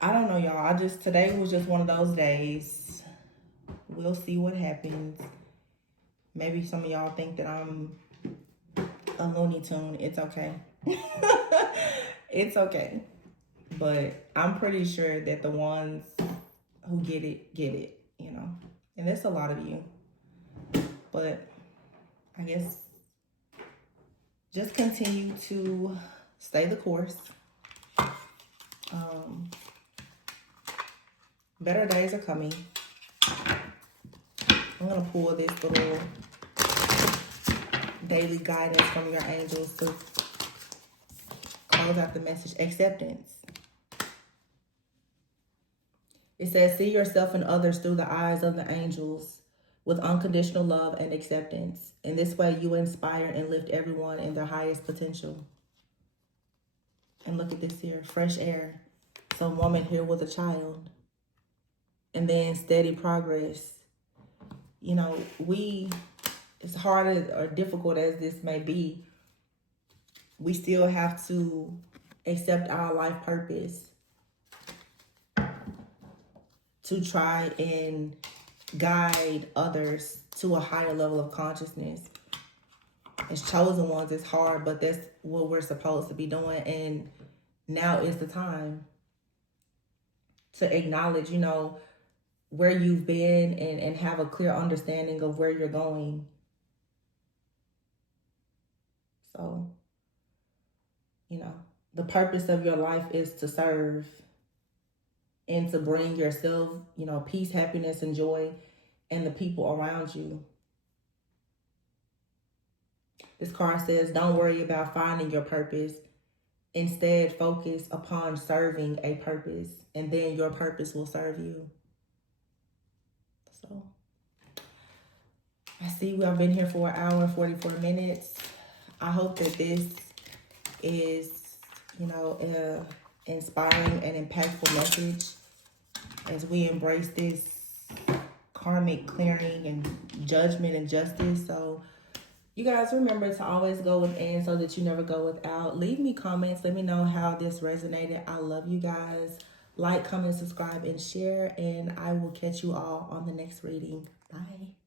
I don't know, y'all. Today was just one of those days. We'll see what happens. Maybe some of y'all think that I'm a Looney Tune. It's okay. It's okay. But I'm pretty sure that the ones who get it, you know. And there's a lot of you. But I guess just continue to stay the course. Better days are coming. I'm going to pull this little daily guidance from your angels to close out the message. Acceptance. It says, see yourself and others through the eyes of the angels with unconditional love and acceptance. In this way, you inspire and lift everyone in their highest potential. And look at this here, fresh air. Some woman here with a child. And then steady progress. You know, as hard or difficult as this may be, we still have to accept our life purpose to try and guide others to a higher level of consciousness. As chosen ones, it's hard, but that's what we're supposed to be doing. And now is the time to acknowledge, you know, where you've been and have a clear understanding of where you're going. So, you know, the purpose of your life is to serve and to bring yourself, you know, peace, happiness, and joy, and the people around you. This card says, don't worry about finding your purpose. Instead, focus upon serving a purpose, and then your purpose will serve you. So, see we have been here for 1 hour and 44 minutes. I hope that this is, you know, inspiring and impactful message as we embrace this karmic clearing and judgment and justice. So you guys remember to always go within so that you never go without. Leave me comments. Let me know how this resonated. I love you guys. Like, comment, subscribe, and share. And I will catch you all on the next reading. Bye.